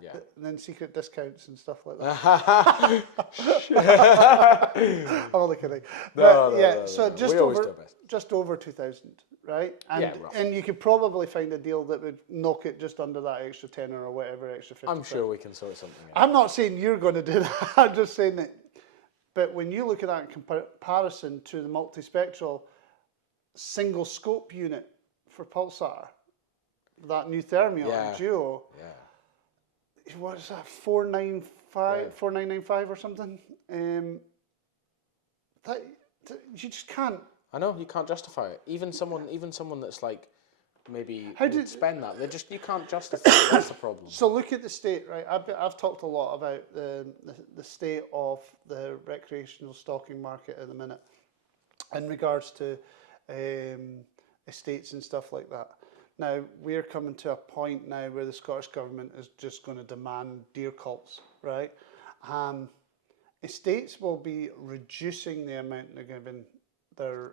Yeah. and then secret discounts and stuff like that. I'm only kidding. No, so just over 2,000, right? And Yeah, roughly. and you could probably find a deal that would knock it just under that extra tenner or whatever extra 50. I'm sure we can sort something out. I'm not saying you're going to do that. I'm just saying that. But when you look at that in comparison to the multispectral single scope unit for Pulsar, that new Thermion Duo, what is that, 4995 or something? That you just can't. I know you can't justify it. Even someone that's like maybe spend that. You can't justify it. That's the problem. So look at the state, right? I've talked a lot about the state of the recreational stocking market at the minute, in regards to estates and stuff like that. Now we're coming to a point now where the Scottish Government is just going to demand deer culls, right? Estates will be reducing the amount they're giving their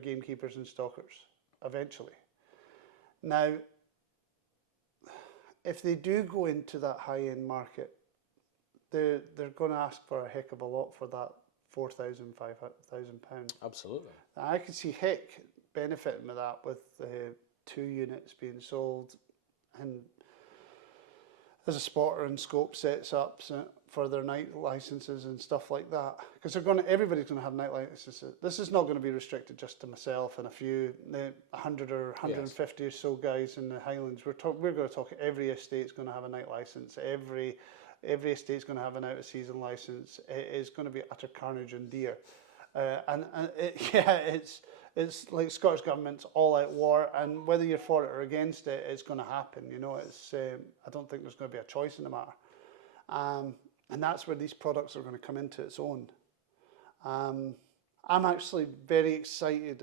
gamekeepers and stalkers eventually. Now, if they do go into that high-end market, they're going to ask for a heck of a lot for that £4,000, £5,000. Absolutely. Now, I could see HIC benefiting with that, with 2 units being sold and as a spotter and scope sets up for their night licenses and stuff like that, because everybody's going to have night licenses. This is not going to be restricted just to myself and a few 100 or 150 or so guys in the Highlands. We're going to talk. Every estate's going to have a night license. Every estate's going to have an out of season license. It is going to be utter carnage and deer, it's like Scottish Government's all-out war, and whether you're for it or against it, it's going to happen. You know, I don't think there's going to be a choice in the matter, and that's where these products are going to come into its own. I'm actually very excited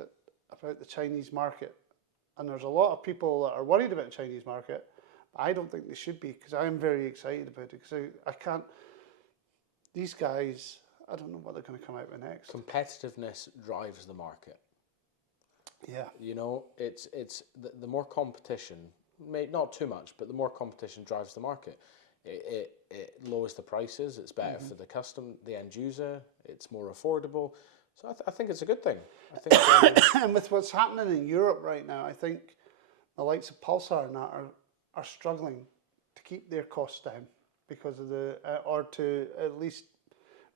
about the Chinese market, and there's a lot of people that are worried about the Chinese market. But I don't think they should be, because I am very excited about it. Because I can't. These guys, I don't know what they're going to come out with next. Competitiveness drives the market. Yeah. You know, it's the more competition, not too much, but the more competition drives the market. It lowers the prices. It's better for the end user. It's more affordable. So I think it's a good thing. I think and with what's happening in Europe right now, I think the likes of Pulsar and that are struggling to keep their costs down because of or to at least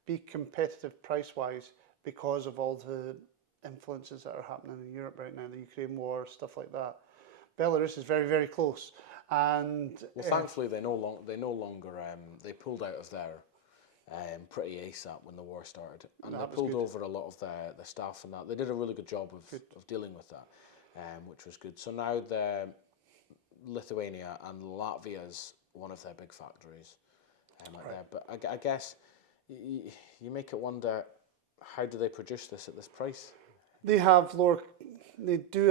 be competitive price-wise because of all the influences that are happening in Europe right now, the Ukraine war, stuff like that. Belarus is very, very close, and thankfully they no longer they pulled out of there pretty ASAP when the war started, and they pulled over a lot of their staff and that. They did a really good job of dealing with that, which was good. So now Lithuania and Latvia's one of their big factories there. But I guess you make it wonder, how do they produce this at this price? They do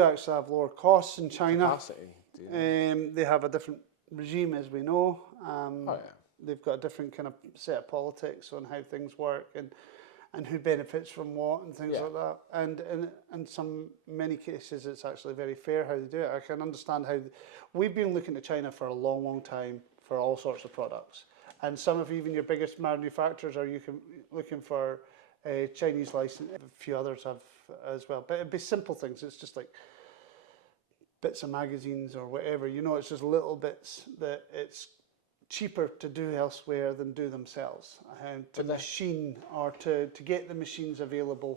actually have lower costs in China. Capacity. They have a different regime, as we know. They've got a different kind of set of politics on how things work and who benefits from what and things like that. And in many cases, it's actually very fair how they do it. I can understand how we've been looking at China for a long, long time for all sorts of products. And some of even your biggest manufacturers are looking for a Chinese license. A few others have as well. But it'd be simple things. It's just like bits of magazines or whatever. You know, it's just little bits that it's cheaper to do elsewhere than do themselves. And to machine or to get the machines available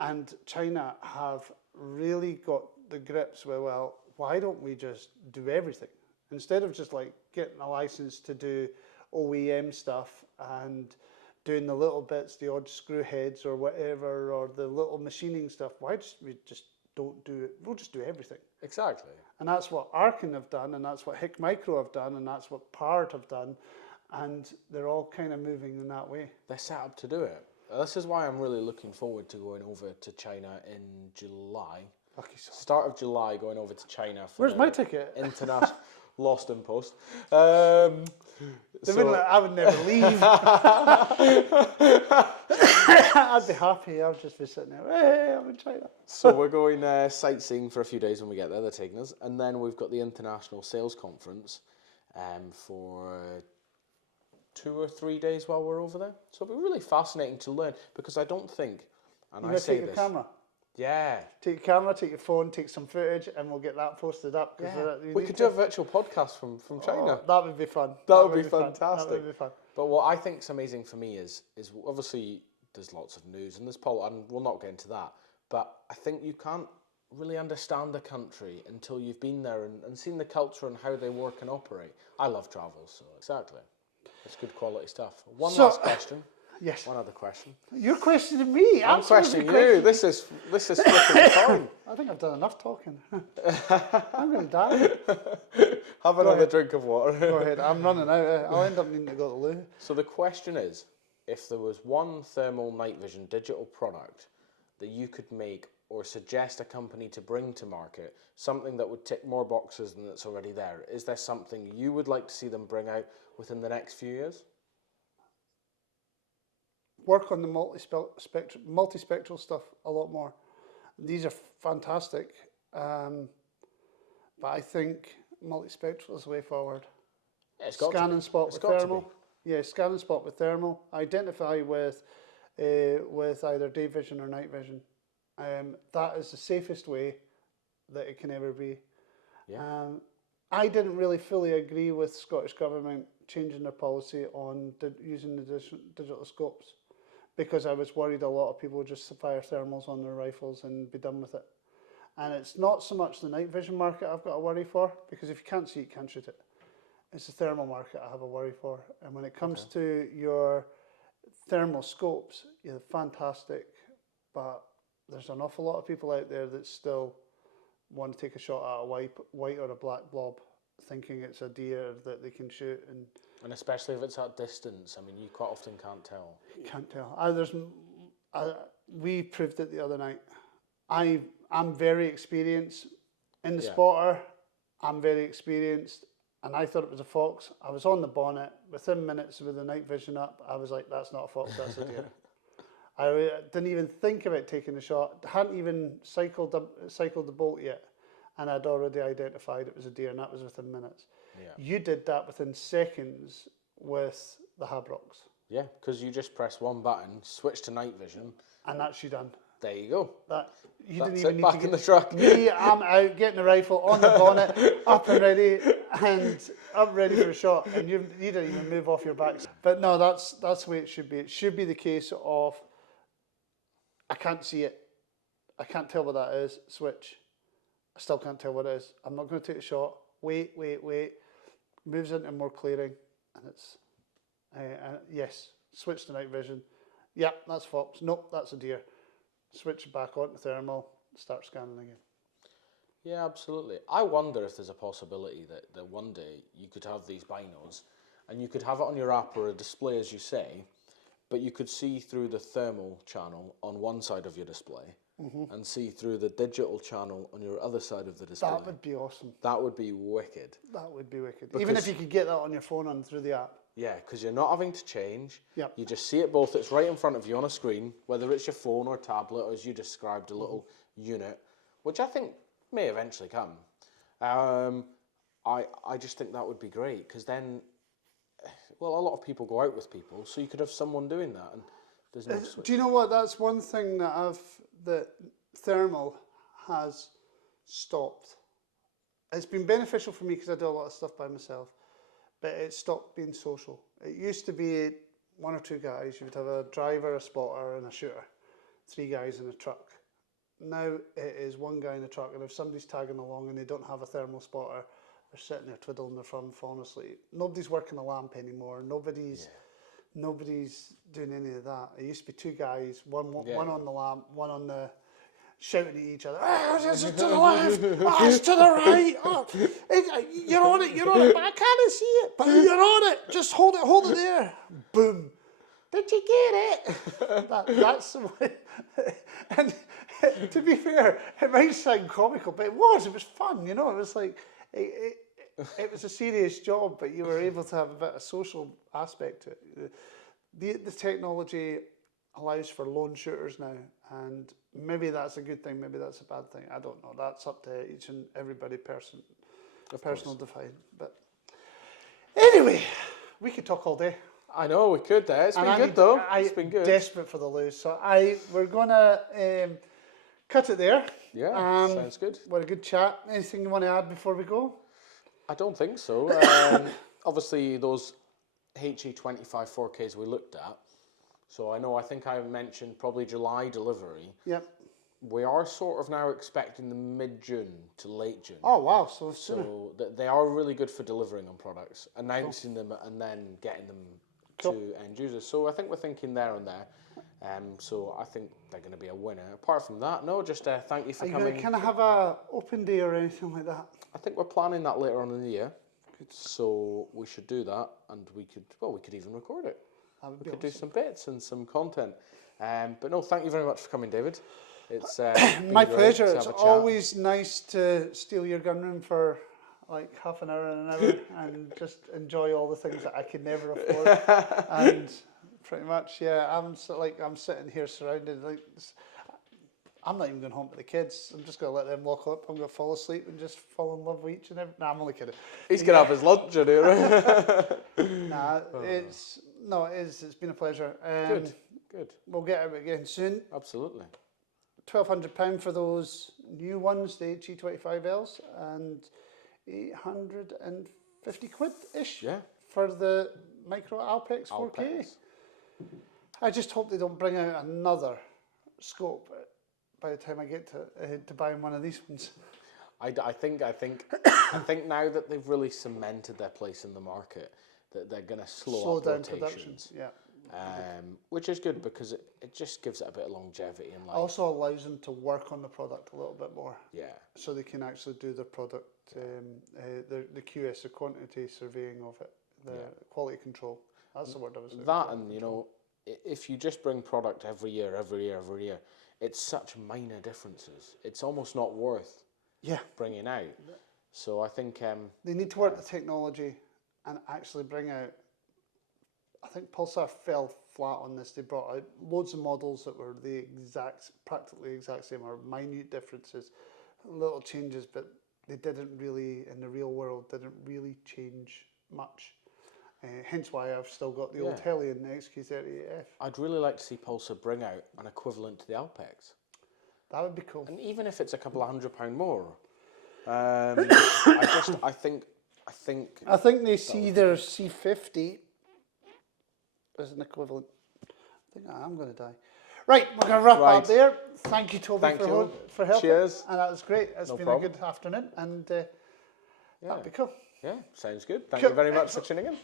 and China have really got the grips with, well, why don't we just do everything? Instead of just like getting a license to do OEM stuff and doing the little bits, the odd screw heads or whatever, or the little machining stuff, why we just don't do it? We'll just do everything. Exactly. And that's what Arkin have done, and that's what HIC Micro have done, and that's what Part have done. and they're all kind of moving in that way. They're set up to do it. This is why I'm really looking forward to going over to China in July. Lucky son. Start of July, going over to China for Where's my ticket? International. Lost in post. I would never leave. I'd be happy. I'd just be sitting there. Hey, I'm in China. So we're going sightseeing for a few days when we get there. They're taking us, and then we've got the International Sales Conference for 2 or 3 days while we're over there. So it'll be really fascinating to learn, because I don't think, and I say take this. your camera. Yeah. Take your camera, take your phone, take some footage, and we'll get that posted up. Yeah. We could do a virtual podcast from China. That would be fun. That would be fantastic. That would be fun. But what I think's amazing for me is obviously there's lots of news and there's and we'll not get into that. But I think you can't really understand a country until you've been there and seen the culture and how they work and operate. I love travel, so exactly. It's good quality stuff. One last question. Yes. One other question. You're questioning me. I'm questioning you. This is flipping fun. I think I've done enough talking. I'm going to die. Have another drink of water. Go ahead. I'm running out. I'll end up needing to go to the loo. So the question is, if there was one thermal night vision digital product that you could make or suggest a company to bring to market, something that would tick more boxes than that's already there, is there something you would like to see them bring out within the next few years? Work on the multispectral stuff a lot more. These are fantastic, but I think multispectral is the way forward. Yeah, it's got Scan to be. and spot It's with got to thermal. Yeah, scan and spot with thermal. Identify with either day vision or night vision. That is the safest way that it can ever be. Yeah. I didn't really fully agree with Scottish Government changing their policy on using the digital scopes, because I was worried a lot of people would just fire thermals on their rifles and be done with it. And it's not so much the night vision market I've got a worry for, because if you can't see it, you can't shoot it. It's the thermal market I have a worry for. And when it comes to your thermal scopes, you're fantastic, but there's an awful lot of people out there that still want to take a shot at a white or a black blob, thinking it's a deer that they can shoot. And especially if it's at distance, I mean, you quite often can't tell. You can't tell. We proved it the other night. I'm very experienced in the spotter. I'm very experienced, and I thought it was a fox. I was on the bonnet. Within minutes with the night vision up, I was like, that's not a fox, that's a deer. I didn't even think about taking the shot. Hadn't even cycled the bolt yet, and I'd already identified it was a deer, and that was within minutes. Yeah. You did that within seconds with the Habrocks. Yeah, because you just press one button, switch to night vision, and that's you done. There you go. You That's didn't even it, need back to in get the truck. Me, I'm out getting the rifle on the bonnet, up and ready, and up ready for a shot, and you didn't even move off your back. But no, that's the way it should be. It should be the case of, I can't see it, I can't tell what that is, switch. I still can't tell what it is. I'm not going to take a shot. Wait. Moves into more clearing, and it's yes, switch to night vision. Yeah, that's fox. Nope, that's a deer. Switch it back onto thermal, start scanning again. Yeah, absolutely. I wonder if there's a possibility that one day you could have these binos and you could have it on your app or a display, as you say, but you could see through the thermal channel on one side of your display and see through the digital channel on your other side of the display. That would be awesome. That would be wicked. That would be wicked. Even if you could get that on your phone and through the app. Yeah, because you're not having to change. Yep. You just see it both. It's right in front of you on a screen, whether it's your phone or tablet, or as you described, a little unit, which I think may eventually come. I just think that would be great, because then, well, a lot of people go out with people, so you could have someone doing that, and there's no switch. Do you know what? That's one thing that thermal has stopped. It's been beneficial for me because I do a lot of stuff by myself, but it stopped being social. It used to be one or two guys. You would have a driver, a spotter, and a shooter. 3 guys in a truck. Now it is one guy in a truck, and if somebody's tagging along and they don't have a thermal spotter, they're sitting there twiddling their thumb, falling asleep. Nobody's working a lamp anymore. Nobody's doing any of that. It used to be 2 guys, one on the lamp, one on the shouting at each other. Oh, it's to the left. Oh, it's to the right. Oh, you're on it. You're on it. But I can't see it. But you're on it. Just hold it there. Boom. Did you get it? That's the way. And to be fair, it might sound comical, but it was fun, you know. It was like, it was a serious job, but you were able to have a bit of social aspect to it. The technology allows for lone shooters now, and maybe that's a good thing, maybe that's a bad thing. I don't know. That's up to each and everybody personal define. But anyway, we could talk all day. I know we could. It's been good though. It's been good. Desperate for the lose, so we're gonna cut it there. Yeah, sounds good. What a good chat. Anything you want to add before we go? I don't think so. Obviously, those HE25 4Ks we looked at. So I think I mentioned probably July delivery. Yep. We are sort of now expecting them mid-June to late June. Oh wow! So they are really good for delivering on products, announcing them and then getting them to end users. So I think we're thinking there and there. So I think they're going to be a winner. Apart from that, no, just thank you for coming. Are you going to kind of have a open day or anything like that? I think we're planning that later on in the year. Good. So we should do that, and we could even record it. We could do some bits and some content. But no, thank you very much for coming, David. It's my pleasure. It's always nice to steal your gun room for like half an hour and an hour and just enjoy all the things that I could never afford. And pretty much, yeah, I'm sitting here surrounded. Like, I'm not even going home to the kids. I'm just going to let them lock up. I'm going to fall asleep and just fall in love with each and every. Nah, I'm only kidding. He's going to have his lunch in here. Nah, it's been a pleasure. Good. We'll get out again soon. Absolutely. £1,200 for those new ones, the HE25Ls, and 850 quid-ish for the micro Alpex 4K. I just hope they don't bring out another scope by the time I get to buying one of these ones. I think now that they've really cemented their place in the market, that they're going to slow down production. Yeah. Which is good because it just gives it a bit of longevity and life. Also allows them to work on the product a little bit more. Yeah. So they can actually do their product, the QS, the quantity surveying of it, the quality control. That's the word I was looking for. That, and you know, if you just bring product every year, it's such minor differences. It's almost not worth bringing out. So I think they need to work the technology and actually bring out. I think Pulsar fell flat on this. They brought out loads of models that were practically exact same, or minute differences, little changes, but they didn't really, in the real world, didn't really change much. Hence why I've still got the old Hellion, the XQ38F. I'd really like to see Pulsar bring out an equivalent to the Alpex. That would be cool. And even if it's a couple of £100 more, I think they see their C50 as an equivalent. I think I am going to die. Right, we're going to wrap up there. Thank you, Toby, for helping. Cheers. And that was great. It's been a good afternoon, and that'd be cool. Yeah, sounds good. Thank you very much for tuning in.